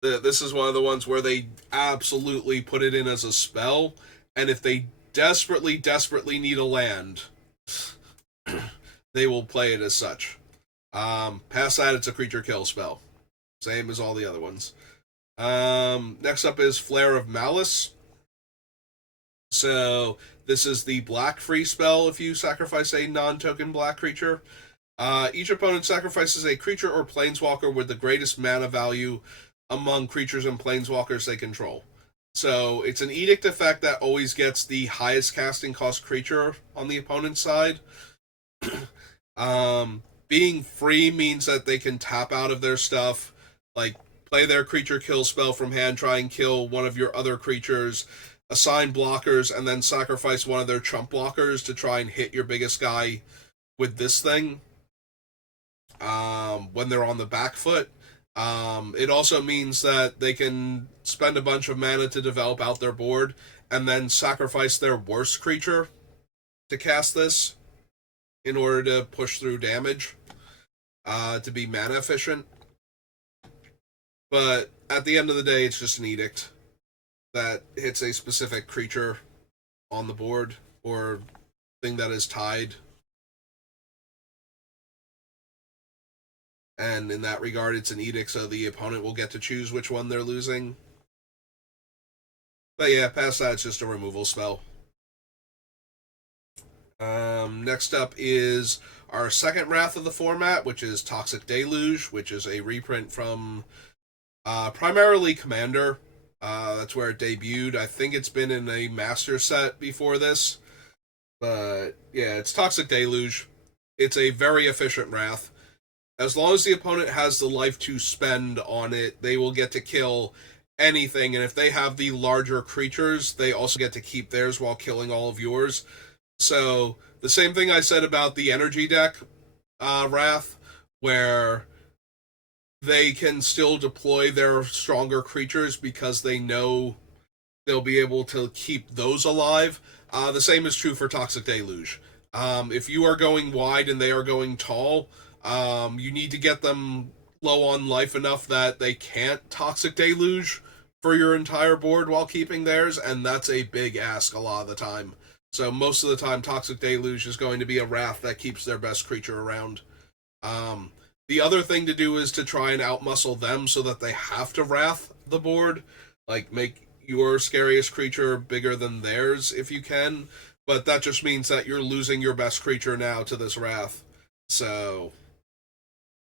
This is one of the ones where they absolutely put it in as a spell, and if they desperately, desperately need a land, they will play it as such. Past that, it's a creature kill spell. Same as all the other ones. Next up is Flare of Malice. So, this is the black free spell if you sacrifice a non-token black creature. Each opponent sacrifices a creature or planeswalker with the greatest mana value among creatures and planeswalkers they control. So, it's an edict effect that always gets the highest casting cost creature on the opponent's side. Being free means that they can tap out of their stuff, like play their creature kill spell from hand, try and kill one of your other creatures, assign blockers, and then sacrifice one of their chump blockers to try and hit your biggest guy with this thing when they're on the back foot. It also means that they can spend a bunch of mana to develop out their board and then sacrifice their worst creature to cast this in order to push through damage to be mana efficient. But at the end of the day, it's just an edict that hits a specific creature on the board or thing that is tied. And in that regard, it's an edict, so the opponent will get to choose which one they're losing. But yeah, past that, it's just a removal spell. Next up is our second Wrath of the format, which is Toxic Deluge, which is a reprint from... primarily Commander. That's where it debuted. I think it's been in a Master set before this. But, yeah, it's Toxic Deluge. It's a very efficient Wrath. As long as the opponent has the life to spend on it, they will get to kill anything. And if they have the larger creatures, they also get to keep theirs while killing all of yours. So, the same thing I said about the energy deck Wrath, where... they can still deploy their stronger creatures because they know they'll be able to keep those alive. The same is true for Toxic Deluge. If you are going wide and they are going tall, you need to get them low on life enough that they can't Toxic Deluge for your entire board while keeping theirs, and that's a big ask a lot of the time. So most of the time, Toxic Deluge is going to be a Wrath that keeps their best creature around. The other thing to do is to try and outmuscle them so that they have to Wrath the board. Like, make your scariest creature bigger than theirs if you can. But that just means that you're losing your best creature now to this Wrath. So,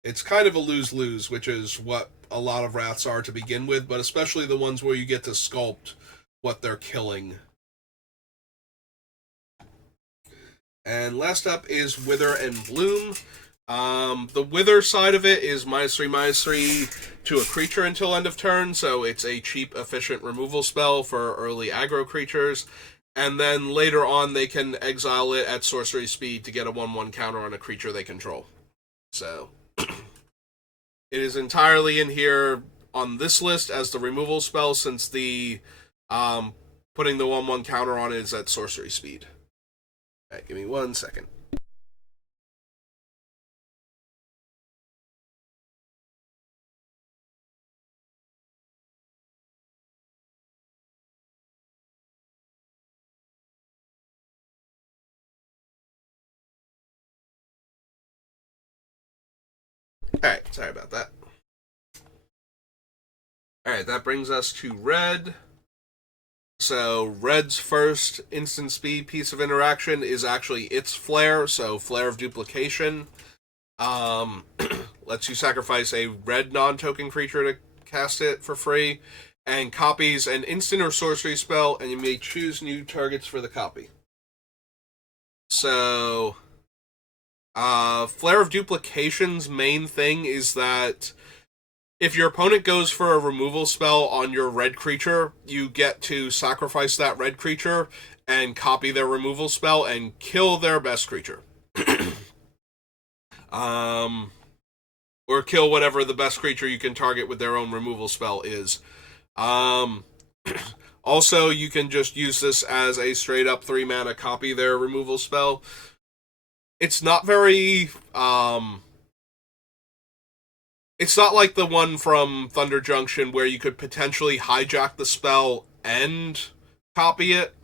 it's kind of a lose-lose, which is what a lot of Wraths are to begin with, but especially the ones where you get to sculpt what they're killing. And last up is Wither and Bloom. The Wither side of it is -3/-3 to a creature until end of turn, so it's a cheap, efficient removal spell for early aggro creatures. and then later on they can exile it at sorcery speed to get a 1/1 counter on a creature they control. So it is entirely in here on this list as the removal spell, since the putting the 1/1 counter on it is at sorcery speed. Alright, give me 1 second. Alright, sorry about that. Alright, that brings us to red. So red's first instant speed piece of interaction is actually its flare, so Flare of Duplication. Lets you sacrifice a red non-token creature to cast it for free, and copies an instant or sorcery spell, and you may choose new targets for the copy. So, Flare of Duplication's main thing is that if your opponent goes for a removal spell on your red creature, you get to sacrifice that red creature and copy their removal spell and kill their best creature. Or kill whatever the best creature you can target with their own removal spell is. Also, you can just use this as a straight up 3 mana copy their removal spell. It's not very it's not like the one from Thunder Junction where you could potentially hijack the spell and copy it.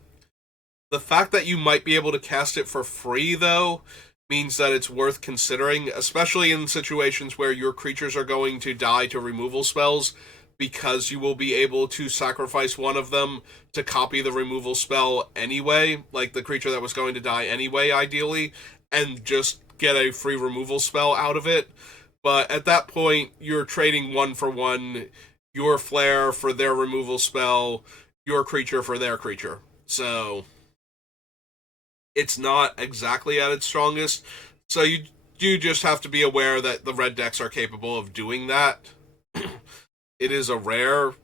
The fact that you might be able to cast it for free, though, means that it's worth considering, especially in situations where your creatures are going to die to removal spells, because you will be able to sacrifice one of them to copy the removal spell anyway, like the creature that was going to die anyway, ideally, and just get a free removal spell out of it. But at that point, you're trading 1-for-1, your flare for their removal spell, your creature for their creature. So it's not exactly at its strongest. So you do just have to be aware that the red decks are capable of doing that. It is a rare.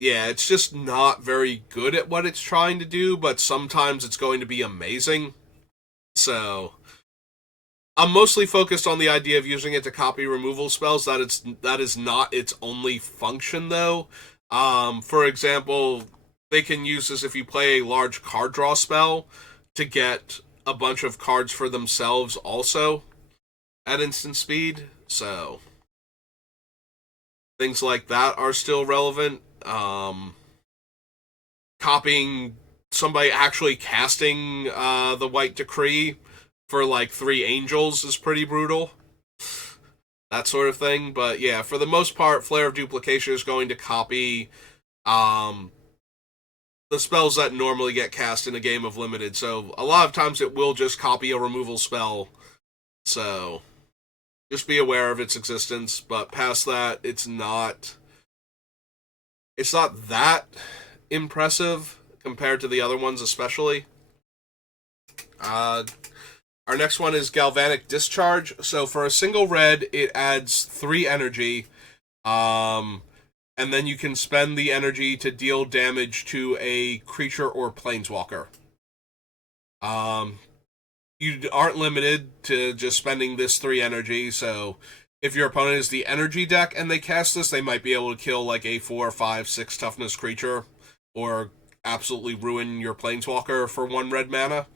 Yeah, it's just not very good at what it's trying to do, but sometimes it's going to be amazing. So I'm mostly focused on the idea of using it to copy removal spells. That is not its only function, though. For example, they can use this if you play a large card draw spell to get a bunch of cards for themselves also at instant speed. So things like that are still relevant. Copying somebody actually casting the White Decree for like 3 angels is pretty brutal. That sort of thing. But yeah, for the most part, Flare of Duplication is going to copy the spells that normally get cast in a game of Limited. So a lot of times it will just copy a removal spell. So just be aware of its existence. But past that, it's not that impressive compared to the other ones, especially. Our next one is Galvanic Discharge. So for a single red, it adds 3 energy. And then you can spend the energy to deal damage to a creature or planeswalker. You aren't limited to just spending this 3 energy, so if your opponent is the energy deck and they cast this, they might be able to kill like a 4, 5, 6 toughness creature, or absolutely ruin your planeswalker for 1 red mana.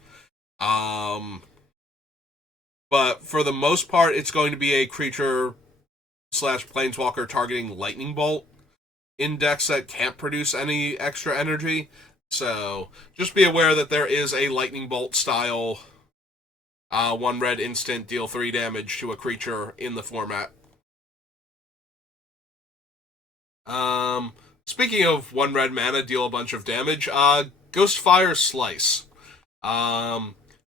But for the most part, it's going to be a creature / planeswalker targeting Lightning Bolt in decks that can't produce any extra energy. So just be aware that there is a Lightning Bolt style 1 red instant, deal 3 damage to a creature in the format. Speaking of 1 red mana, deal a bunch of damage, Ghostfire Slice.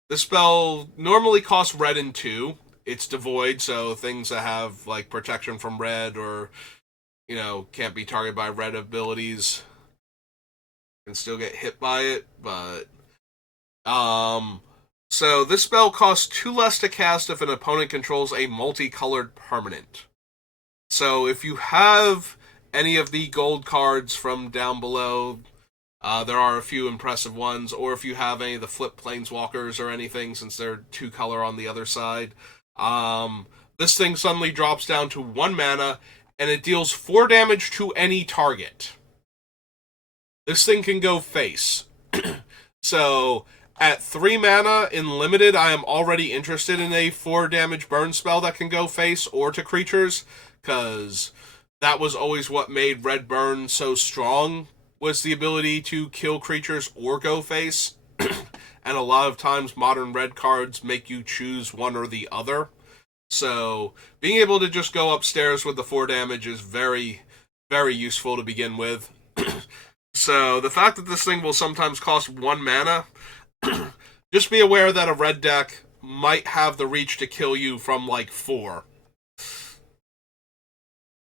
This spell normally costs red and 2. It's devoid, so things that have like protection from red or, you know, can't be targeted by red abilities can still get hit by it. But so this spell costs 2 less to cast if an opponent controls a multicolored permanent. So if you have any of the gold cards from down below, there are a few impressive ones, or if you have any of the flip planeswalkers or anything, since they're 2 color on the other side. Um, this thing suddenly drops down to 1 mana, and it deals 4 damage to any target. This thing can go face. So, at 3 mana in limited, I am already interested in a 4 damage burn spell that can go face or to creatures, because that was always what made Red Burn so strong, was the ability to kill creatures or go face. And a lot of times modern red cards make you choose one or the other. So being able to just go upstairs with the 4 damage is very, very useful to begin with. So the fact that this thing will sometimes cost 1 mana, just be aware that a red deck might have the reach to kill you from like 4.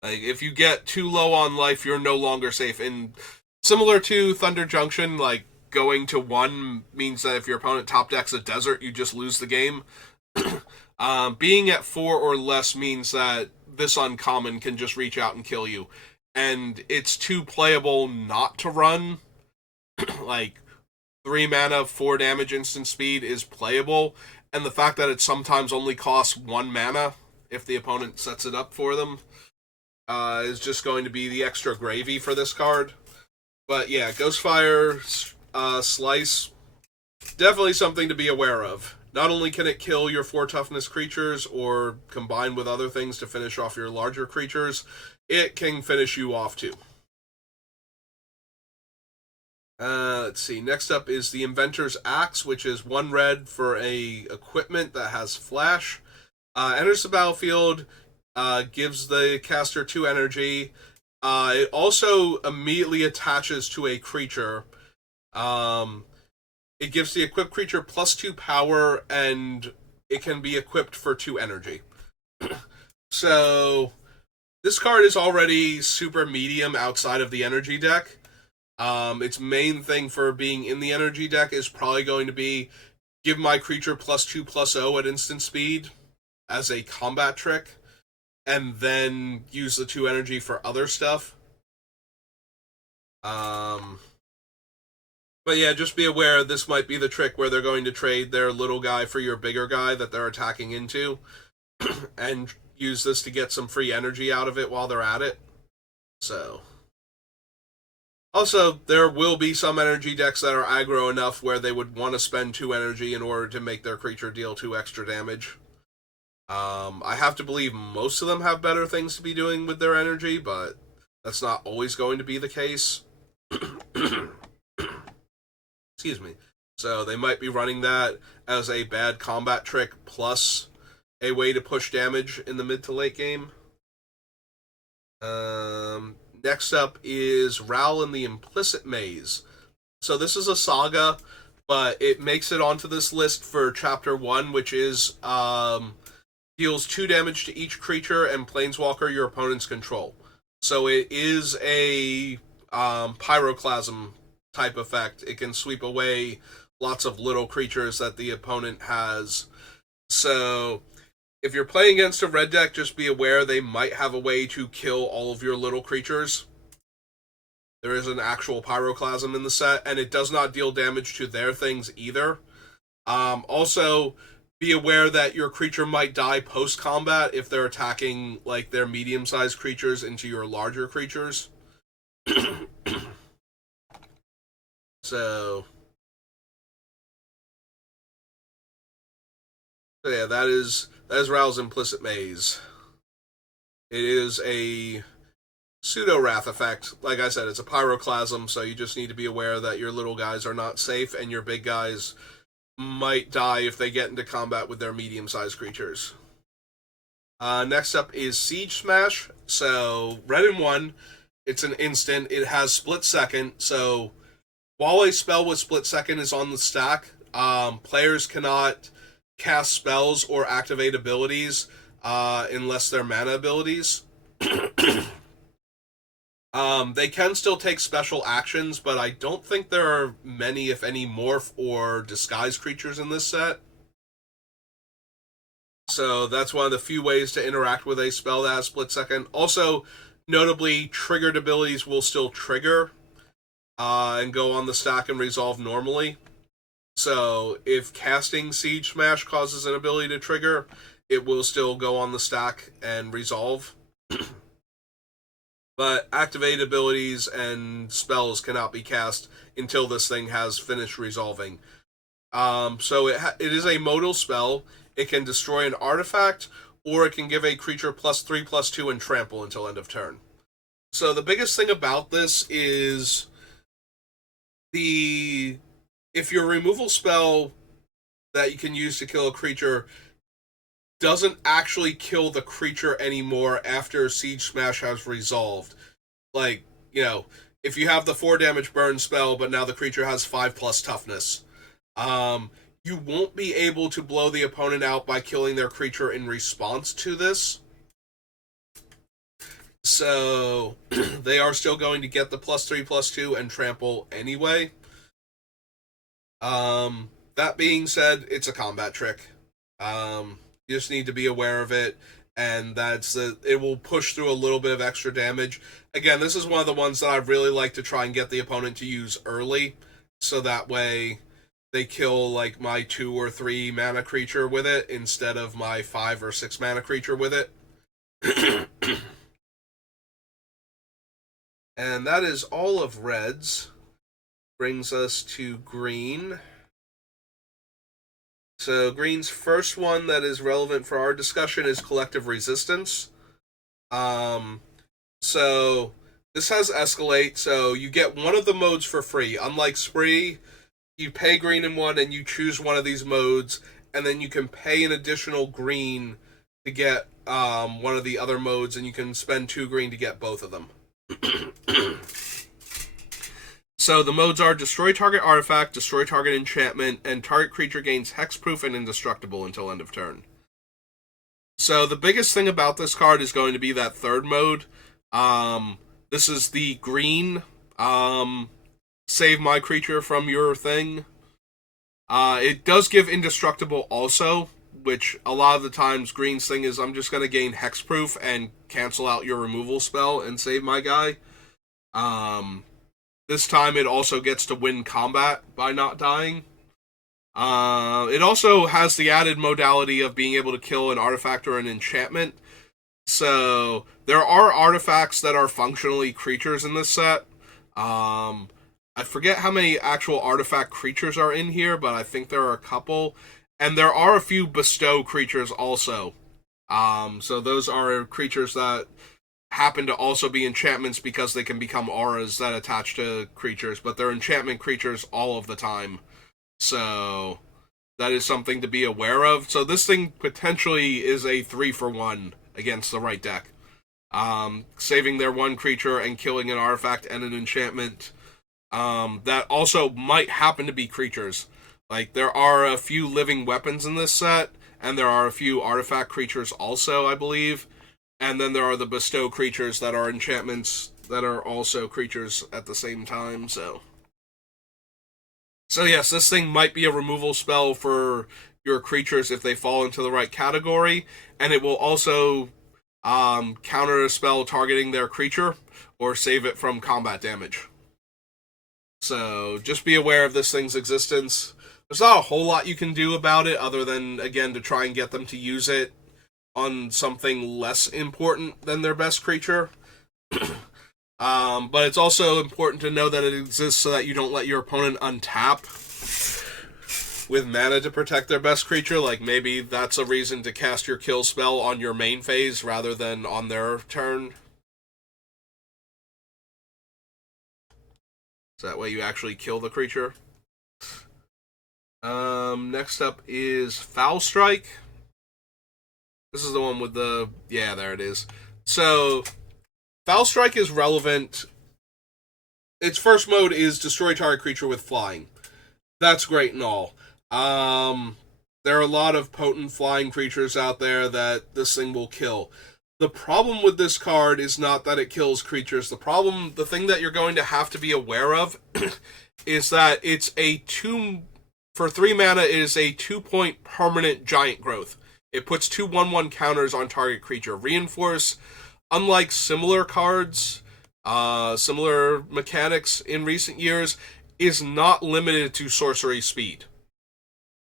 Like, if you get too low on life, you're no longer safe. And similar to Thunder Junction, like, going to 1 means that if your opponent top decks a desert, you just lose the game. Being at 4 or less means that this uncommon can just reach out and kill you. And it's too playable not to run. Like, 3 mana, 4 damage instant speed is playable. And the fact that it sometimes only costs 1 mana if the opponent sets it up for them is just going to be the extra gravy for this card. But yeah, Ghostfire Slice, definitely something to be aware of. Not only can it kill your 4 toughness creatures or combine with other things to finish off your larger creatures, it can finish you off too. Let's see. Next up is the Inventor's Axe, which is 1 red for a equipment that has flash. Enters the battlefield, gives the caster 2 energy. It also immediately attaches to a creature. It gives the equipped creature +2 power, and it can be equipped for 2 energy. So, this card is already super medium outside of the energy deck. Its main thing for being in the energy deck is probably going to be give my creature +2/+0 at instant speed as a combat trick, and then use the 2 energy for other stuff. But yeah, just be aware this might be the trick where they're going to trade their little guy for your bigger guy that they're attacking into, and use this to get some free energy out of it while they're at it. So, also, there will be some energy decks that are aggro enough where they would want to spend 2 energy in order to make their creature deal 2 extra damage. I have to believe most of them have better things to be doing with their energy, but that's not always going to be the case. Excuse me. So they might be running that as a bad combat trick plus a way to push damage in the mid to late game. Next up is Ral and the Implicit Maze. So this is a saga, but it makes it onto this list for Chapter 1, which is deals 2 damage to each creature and planeswalker your opponent's control. So it is a pyroclasm type effect. It can sweep away lots of little creatures that the opponent has. So if you're playing against a red deck, just be aware they might have a way to kill all of your little creatures. There is an actual pyroclasm in the set, and it does not deal damage to their things either. Also, be aware that your creature might die post-combat if they're attacking like their medium-sized creatures into your larger creatures. So yeah, that is Ral's Implicit Maze. It is a pseudo-wrath effect. Like I said, it's a pyroclasm, so you just need to be aware that your little guys are not safe, and your big guys might die if they get into combat with their medium-sized creatures. Next up is Siege Smash. So, red and 1, it's an instant. It has split second, so while a spell with split second is on the stack, players cannot cast spells or activate abilities unless they're mana abilities. They can still take special actions, but I don't think there are many, if any, morph or disguise creatures in this set. So that's one of the few ways to interact with a spell that has split second. Also, Notably, triggered abilities will still trigger and go on the stack and resolve normally. So if casting Siege Smash causes an ability to trigger, it will still go on the stack and resolve. But activated abilities and spells cannot be cast until this thing has finished resolving. So it is a modal spell. It can destroy an artifact, or it can give a creature +3/+2 and trample until end of turn. So the biggest thing about this is if your removal spell that you can use to kill a creature doesn't actually kill the creature anymore after Siege Smash has resolved. Like, if you have the 4 damage burn spell, but now the creature has 5+ toughness, you won't be able to blow the opponent out by killing their creature in response to this. So they are still going to get the +3/+2 and trample anyway. That being said, it's a combat trick. You just need to be aware of it, and it will push through a little bit of extra damage. Again, this is one of the ones that I really like to try and get the opponent to use early, so that way they kill like my 2 or 3 mana creature with it instead of my 5 or 6 mana creature with it. And that is all of reds. Brings us to green. So green's first one that is relevant for our discussion is Collective Resistance. So this has Escalate, so you get one of the modes for free. Unlike Spree, you pay green in one and you choose one of these modes, and then you can pay an additional green to get one of the other modes, and you can spend 2 green to get both of them. So the modes are Destroy Target Artifact, Destroy Target Enchantment, and target creature gains Hexproof and Indestructible until end of turn. So the biggest thing about this card is going to be that third mode. This is the green, save my creature from your thing. It does give Indestructible also, which a lot of the times green's thing is I'm just going to gain Hexproof and cancel out your removal spell and save my guy. This time it also gets to win combat by not dying. It also has the added modality of being able to kill an artifact or an enchantment. So there are artifacts that are functionally creatures in this set. I forget how many actual artifact creatures are in here, but I think there are a couple. And there are a few bestow creatures also. So those are creatures that happen to also be enchantments because they can become auras that attach to creatures, but they're enchantment creatures all of the time. So that is something to be aware of. So this thing potentially is a 3-for-1 against the right deck. Saving their one creature and killing an artifact and an enchantment that also might happen to be creatures. Like, there are a few living weapons in this set, and there are a few artifact creatures also, I believe. And then there are the bestow creatures that are enchantments that are also creatures at the same time, so yes, this thing might be a removal spell for your creatures if they fall into the right category, and it will also counter a spell targeting their creature or save it from combat damage. So just be aware of this thing's existence. There's not a whole lot you can do about it other than, again, to try and get them to use it on something less important than their best creature. But it's also important to know that it exists so that you don't let your opponent untap with mana to protect their best creature. Like, maybe that's a reason to cast your kill spell on your main phase rather than on their turn. So that way you actually kill the creature. Next up is Foul Strike. This is the one with the... Yeah, there it is. So, Foul Strike is relevant. Its first mode is Destroy Target Creature with Flying. That's great and all. There are a lot of potent flying creatures out there that this thing will kill. The problem with this card is not that it kills creatures. The thing that you're going to have to be aware of is that it's for 3 mana, it is a 2-point permanent giant growth. It puts 2/1/1 counters on target creature. Reinforce unlike similar cards, similar mechanics in recent years, is not limited to sorcery speed.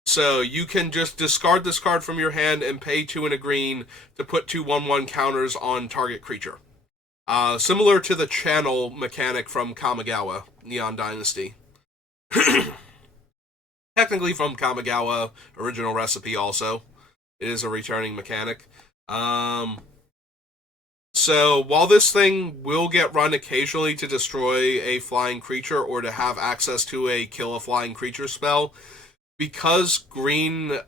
So you can just discard this card from your hand and pay 2 and a green to put 2 1/1 counters on target creature. Similar to the channel mechanic from Kamigawa, Neon Dynasty. Technically from Kamigawa original recipe also. It is a returning mechanic. So while this thing will get run occasionally to destroy a flying creature or to have access to a kill a flying creature spell, because green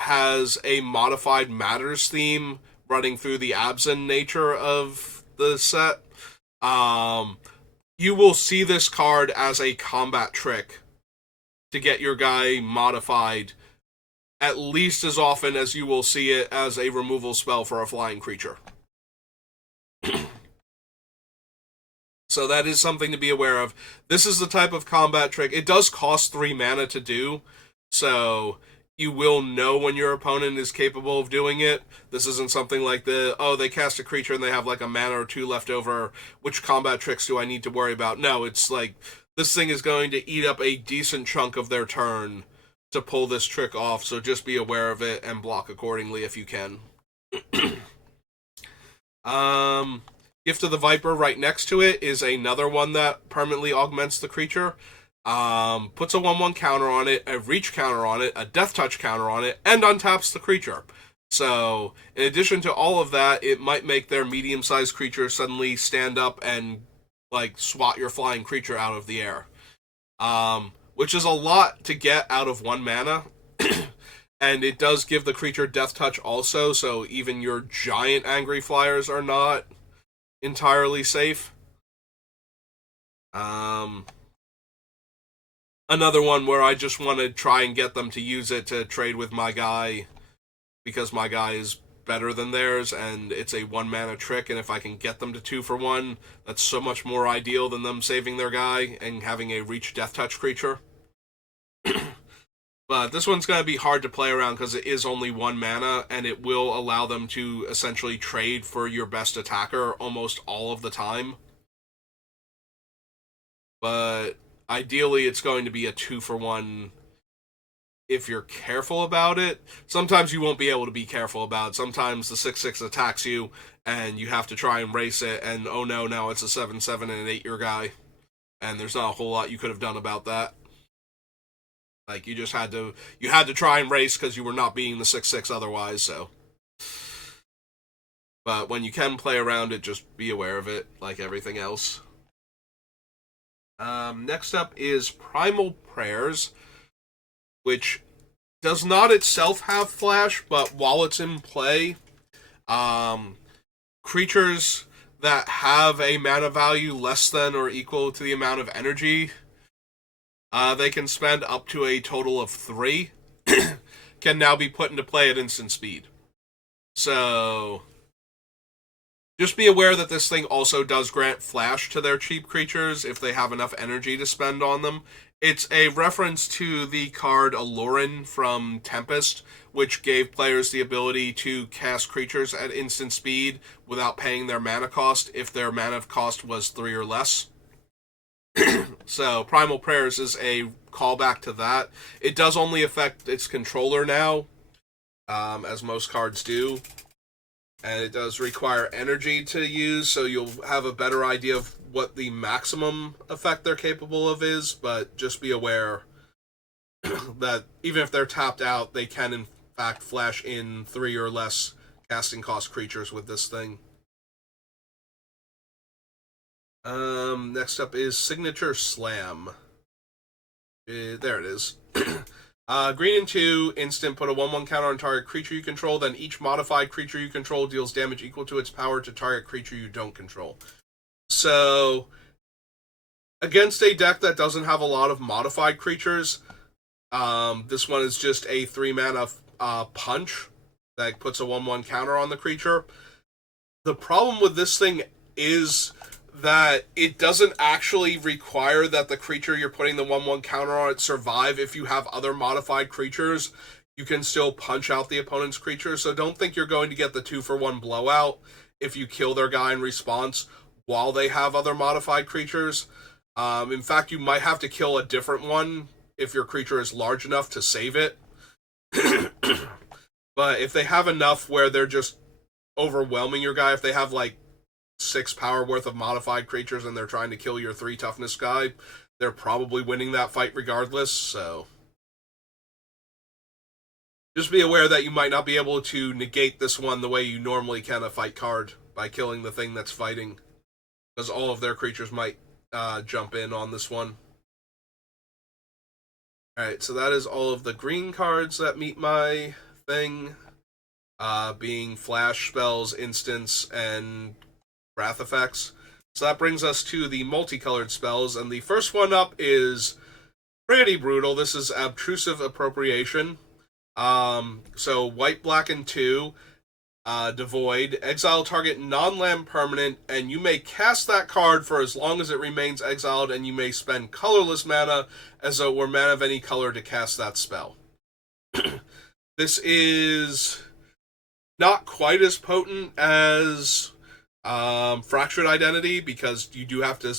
has a modified matters theme running through the Abzan nature of the set, you will see this card as a combat trick to get your guy modified at least as often as you will see it as a removal spell for a flying creature. So that is something to be aware of. This is the type of combat trick. It does cost 3 mana to do, so you will know when your opponent is capable of doing it. This isn't something like they cast a creature and they have like a mana or 2 left over. Which combat tricks do I need to worry about? No, it's like this thing is going to eat up a decent chunk of their turn to pull this trick off, so just be aware of it and block accordingly if you can. Gift of the Viper right next to it is another one that permanently augments the creature. Puts a 1/1 counter on it, a reach counter on it, a death touch counter on it, and untaps the creature. So, in addition to all of that, it might make their medium-sized creature suddenly stand up and, like, swat your flying creature out of the air. Which is a lot to get out of 1 mana. And it does give the creature death touch also, so even your giant angry flyers are not entirely safe. Another one where I just want to try and get them to use it to trade with my guy, because my guy is better than theirs, and it's a 1 mana trick, and if I can get them to 2 for 1, that's so much more ideal than them saving their guy and having a reach death touch creature. But this one's going to be hard to play around because it is only 1 mana, and it will allow them to essentially trade for your best attacker almost all of the time. But ideally, it's going to be a 2 for 1 if you're careful about it. Sometimes you won't be able to be careful about it. Sometimes the 6/6 attacks you, and you have to try and race it, and oh no, now it's a 7/7 and an 8-year guy. And there's not a whole lot you could have done about that. Like, you just had to try and race because you were not being the 6/6 otherwise, so. But when you can play around it, just be aware of it, like everything else. Next up is Primal Prayers, which does not itself have flash, but while it's in play, creatures that have a mana value less than or equal to the amount of energy they can spend up to a total of 3 can now be put into play at instant speed. So just be aware that this thing also does grant flash to their cheap creatures if they have enough energy to spend on them. It's a reference to the card Alurin from Tempest, which gave players the ability to cast creatures at instant speed without paying their mana cost if their mana cost was 3 or less. So Primal Prayers is a callback to that. It does only affect its controller now, as most cards do. And it does require energy to use, so you'll have a better idea of what the maximum effect they're capable of is, but just be aware that even if they're tapped out, they can in fact flash in 3 or less casting cost creatures with this thing. Next up is Signature Slam. There it is. Green and 2, instant, put a 1/1 counter on target creature you control, then each modified creature you control deals damage equal to its power to target creature you don't control. So, against a deck that doesn't have a lot of modified creatures, this one is just a 3 mana punch that puts a 1/1 counter on the creature. The problem with this thing is that it doesn't actually require that the creature you're putting the 1/1 counter on it survive if you have other modified creatures. you can still punch out the opponent's creature. So don't think you're going to get the 2-for-1 blowout if you kill their guy in response while they have other modified creatures. In fact, you might have to kill a different one if your creature is large enough to save it. But if they have enough where they're just overwhelming your guy, if they have like 6 power worth of modified creatures and they're trying to kill your 3 toughness guy, they're probably winning that fight regardless. So just be aware that you might not be able to negate this one the way you normally can a fight card by killing the thing that's fighting, because all of their creatures might jump in on this one. Alright, so that is all of the green cards that meet my thing, being flash spells, instants, and wrath effects. So that brings us to the multicolored spells, and the first one up is pretty brutal. This is Obtrusive Appropriation. So white, black, and 2, devoid, exile target non-land permanent, and you may cast that card for as long as it remains exiled, and you may spend colorless mana as though it were mana of any color to cast that spell. This is not quite as potent as Fractured Identity, because you do have to,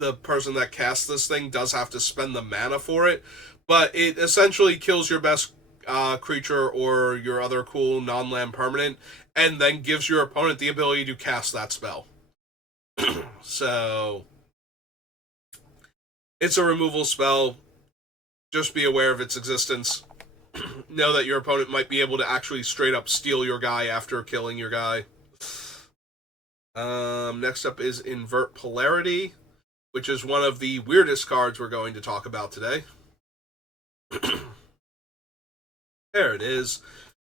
the person that casts this thing does have to spend the mana for it, but it essentially kills your best creature or your other cool non-land permanent, and then gives your opponent the ability to cast that spell. So it's a removal spell. Just be aware of its existence. Know that your opponent might be able to actually straight up steal your guy after killing your guy. Next up is Invert Polarity, which is one of the weirdest cards we're going to talk about today. There it is.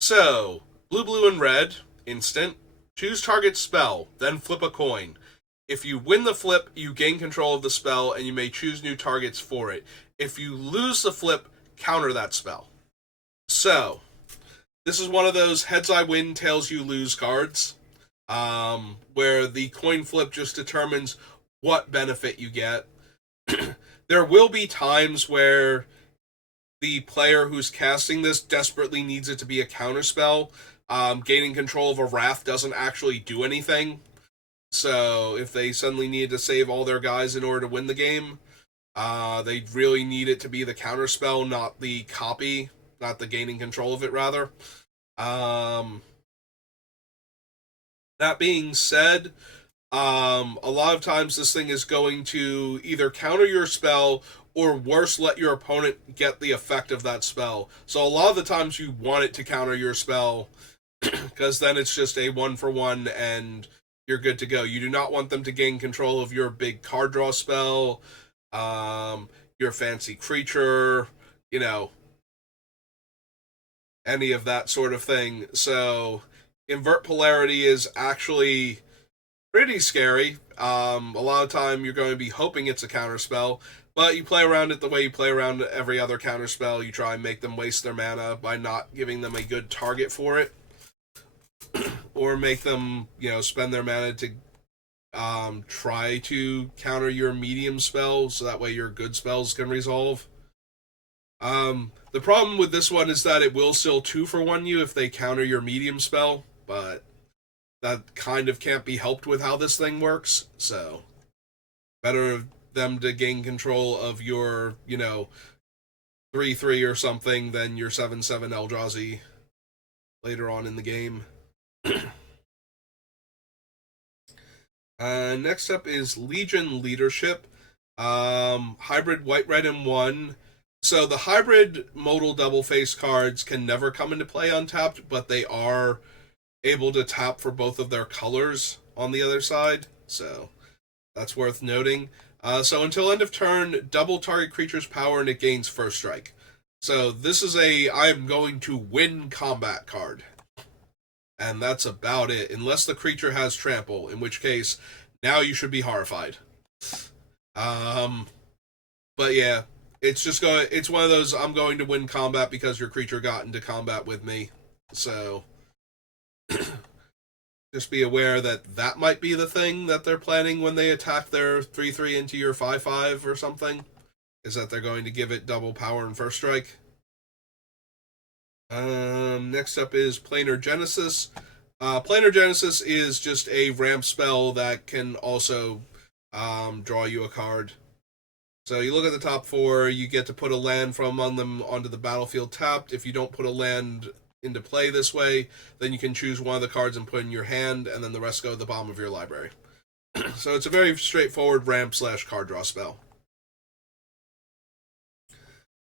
So, blue, blue, and red, instant. Choose target spell, then flip a coin. If you win the flip, you gain control of the spell, and you may choose new targets for it. If you lose the flip, counter that spell. So, this is one of those heads I win, tails you lose cards, where the coin flip just determines what benefit you get. There will be times where the player who's casting this desperately needs it to be a counterspell. Gaining control of a Wrath doesn't actually do anything. So if they suddenly need to save all their guys in order to win the game, they really need it to be the counterspell, not the copy, not the gaining control of it, rather. That being said, a lot of times this thing is going to either counter your spell or worse, let your opponent get the effect of that spell. So a lot of the times you want it to counter your spell, because then it's just a 1-for-1 and you're good to go. You do not want them to gain control of your big card draw spell, your fancy creature, any of that sort of thing. So Invert Polarity is actually pretty scary. A lot of time you're going to be hoping it's a counterspell, but you play around it the way you play around every other counterspell. You try and make them waste their mana by not giving them a good target for it, or make them, spend their mana to try to counter your medium spell, so that way your good spells can resolve. The problem with this one is that it will still 2-for-1 you if they counter your medium spell, but that kind of can't be helped with how this thing works, so better them to gain control of your, 3-3 or something than your 7-7 Eldrazi later on in the game. Next up is Legion Leadership. Hybrid white, red, and 1. So the hybrid modal double face cards can never come into play untapped, but they are able to tap for both of their colors on the other side, so that's worth noting. So until end of turn, double target creature's power and it gains first strike. So this is a I'm going to win combat card. And that's about it, unless the creature has trample, in which case now you should be horrified. But yeah, it's one of those I'm going to win combat because your creature got into combat with me. So just be aware that that might be the thing that they're planning when they attack their 3-3 into your 5-5 or something, is that they're going to give it double power and first strike. Next up is Planar Genesis. Planar Genesis is just a ramp spell that can also draw you a card. So you look at the top four, you get to put a land from among them onto the battlefield tapped. If you don't put a land into play this way, then you can choose one of the cards and put in your hand, and then the rest go to the bottom of your library. So it's a very straightforward ramp / card draw spell.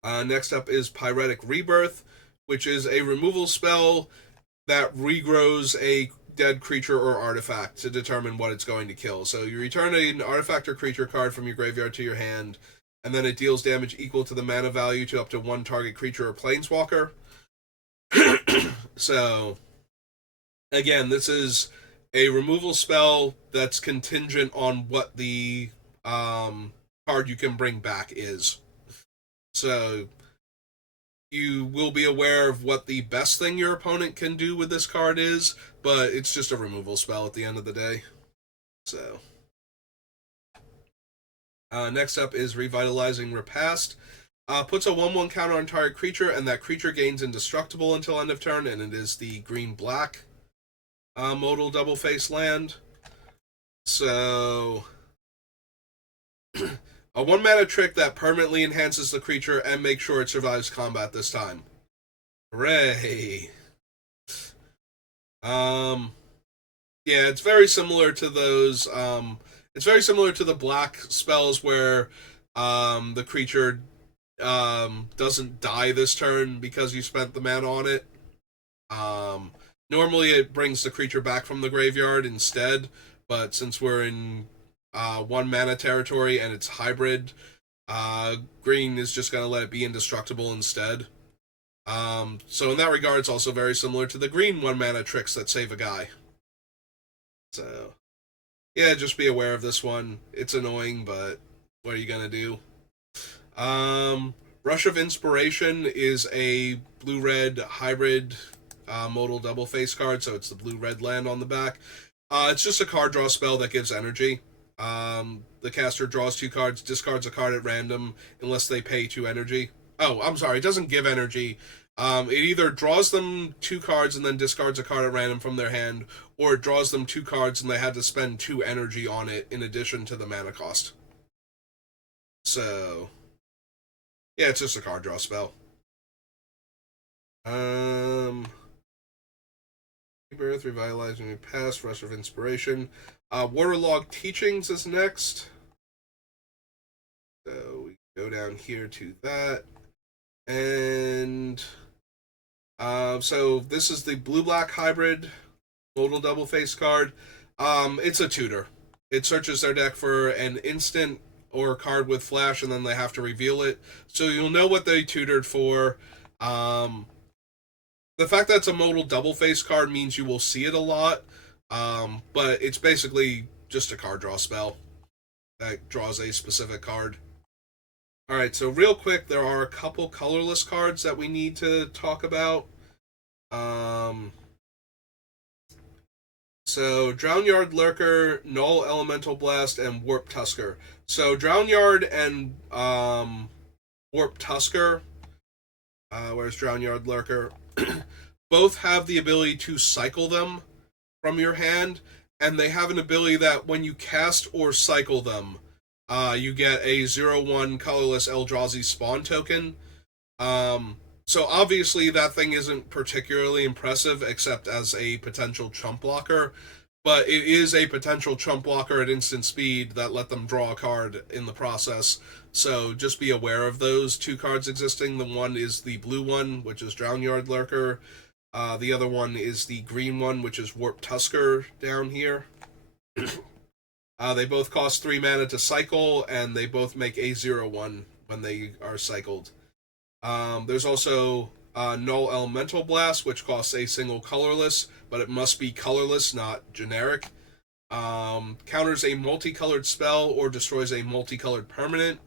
Next up is Pyretic Rebirth, which is a removal spell that regrows a dead creature or artifact to determine what it's going to kill. So you return an artifact or creature card from your graveyard to your hand, and then it deals damage equal to the mana value to up to one target creature or planeswalker. So, again, this is a removal spell that's contingent on what the card you can bring back is. So, you will be aware of what the best thing your opponent can do with this card is, but it's just a removal spell at the end of the day. So, next up is Revitalizing Repast. Puts a 1/1 counter on target creature, and that creature gains indestructible until end of turn, and it is the green-black modal double-face land. So, a 1-mana trick that permanently enhances the creature and makes sure it survives combat this time. Hooray! Yeah, it's very similar to those. It's very similar to the black spells where the creature doesn't die this turn because you spent the mana on it. Normally it brings the creature back from the graveyard instead, but since we're in 1-mana territory and it's hybrid, green is just going to let it be indestructible instead. So in that regard, it's also very similar to the green 1-mana tricks that save a guy. So, yeah, just be aware of this one. It's annoying, but what are you going to do? Rush of Inspiration is a blue-red hybrid modal double-face card, so it's the blue-red land on the back. It's just a card draw spell that gives energy. The caster draws 2 cards, discards a card at random unless they pay 2 energy. Oh, I'm sorry, it doesn't give energy. It either draws them 2 cards and then discards a card at random from their hand, or it draws them 2 cards and they had to spend 2 energy on it in addition to the mana cost. So, yeah, it's just a card draw spell. Rebirth, Revitalizing Repast, Rush of Inspiration. Waterlogged Teachings is next. So we go down here to that. And so this is the blue-black hybrid modal double-face card. It's a tutor. It searches their deck for an instant or a card with flash, and then they have to reveal it. So you'll know what they tutored for. The fact that it's a modal double-face card means you will see it a lot, but it's basically just a card draw spell that draws a specific card. Alright, so real quick, there are a couple colorless cards that we need to talk about. So, Drownyard Lurker, Null Elemental Blast, and Warp Tusker. So, Drownyard and Warp Tusker, where's Drownyard Lurker? Both have the ability to cycle them from your hand, and they have an ability that when you cast or cycle them, you get a 0/1 colorless Eldrazi spawn token. So obviously that thing isn't particularly impressive except as a potential chump blocker, but it is a potential chump blocker at instant speed that let them draw a card in the process. So just be aware of those 2 cards existing. The one is the blue one, which is Drownyard Lurker. The other one is the green one, which is Warp Tusker down here. They both cost 3 mana to cycle, and they both make a 0/1 when they are cycled. There's also Null Elemental Blast, which costs a single colorless, but it must be colorless, not generic. Counters a multicolored spell or destroys a multicolored permanent.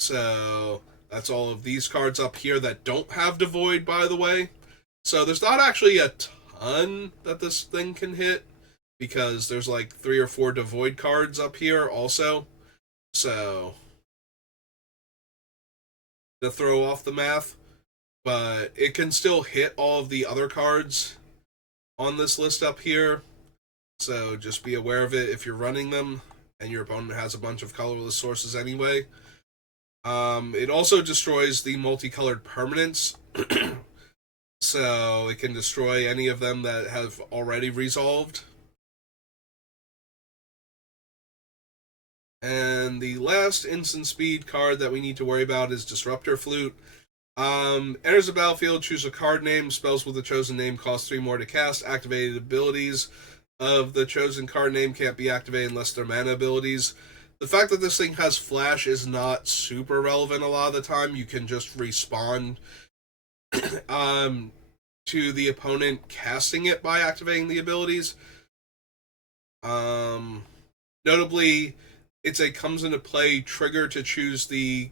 So that's all of these cards up here that don't have Devoid, by the way. So there's not actually a ton that this thing can hit, because there's like 3 or 4 Devoid cards up here also. So, to throw off the math. but it can still hit all of the other cards on this list up here. So just be aware of it if you're running them and your opponent has a bunch of colorless sources anyway. It also destroys the multicolored permanents. So it can destroy any of them that have already resolved. And the last instant speed card that we need to worry about is Disruptor Flute. Enters the battlefield, choose a card name. Spells with the chosen name cost 3 more to cast. Activated abilities of the chosen card name can't be activated unless they're mana abilities. The fact that this thing has flash is not super relevant a lot of the time. You can just respawn to the opponent casting it by activating the abilities. Notably, it's a comes into play trigger to choose the...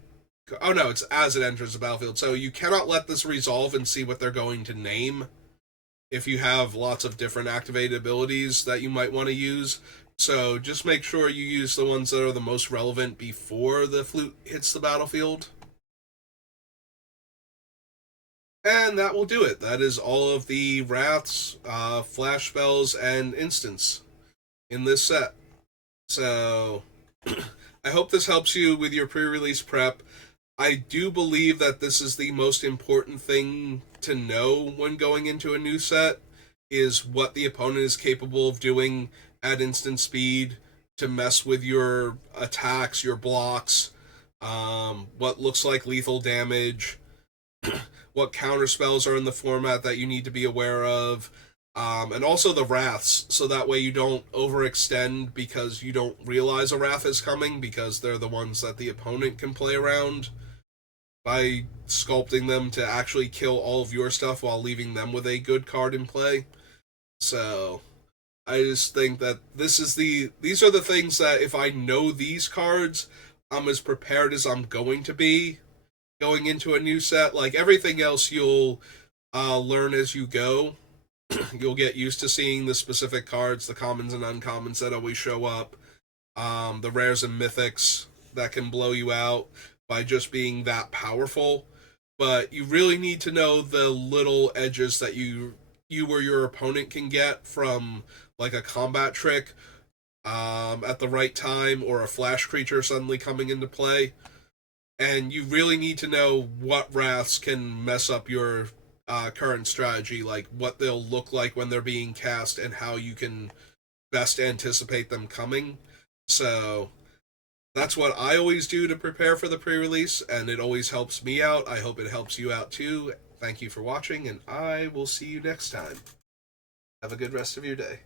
Oh no, it's as it enters the battlefield. So you cannot let this resolve and see what they're going to name if you have lots of different activated abilities that you might want to use. So just make sure you use the ones that are the most relevant before the flute hits the battlefield. And that will do it. That is all of the Wraths, Flash Spells, and Instants in this set. So I hope this helps you with your pre-release prep. I do believe that this is the most important thing to know when going into a new set, is what the opponent is capable of doing at instant speed to mess with your attacks, your blocks, what looks like lethal damage, what counter spells are in the format that you need to be aware of, and also the wraths, so that way you don't overextend because you don't realize a wrath is coming, because they're the ones that the opponent can play around by sculpting them to actually kill all of your stuff while leaving them with a good card in play. So I just think that these are the things that if I know these cards, I'm as prepared as I'm going to be going into a new set. Like everything else, you'll learn as you go. You'll get used to seeing the specific cards, the commons and uncommons that always show up, the rares and mythics that can blow you out by just being that powerful. But you really need to know the little edges that you or your opponent can get from like a combat trick at the right time, or a flash creature suddenly coming into play. And you really need to know what wraths can mess up your current strategy, like what they'll look like when they're being cast and how you can best anticipate them coming. So that's what I always do to prepare for the pre-release, and it always helps me out. I hope it helps you out too. Thank you for watching, and I will see you next time. Have a good rest of your day.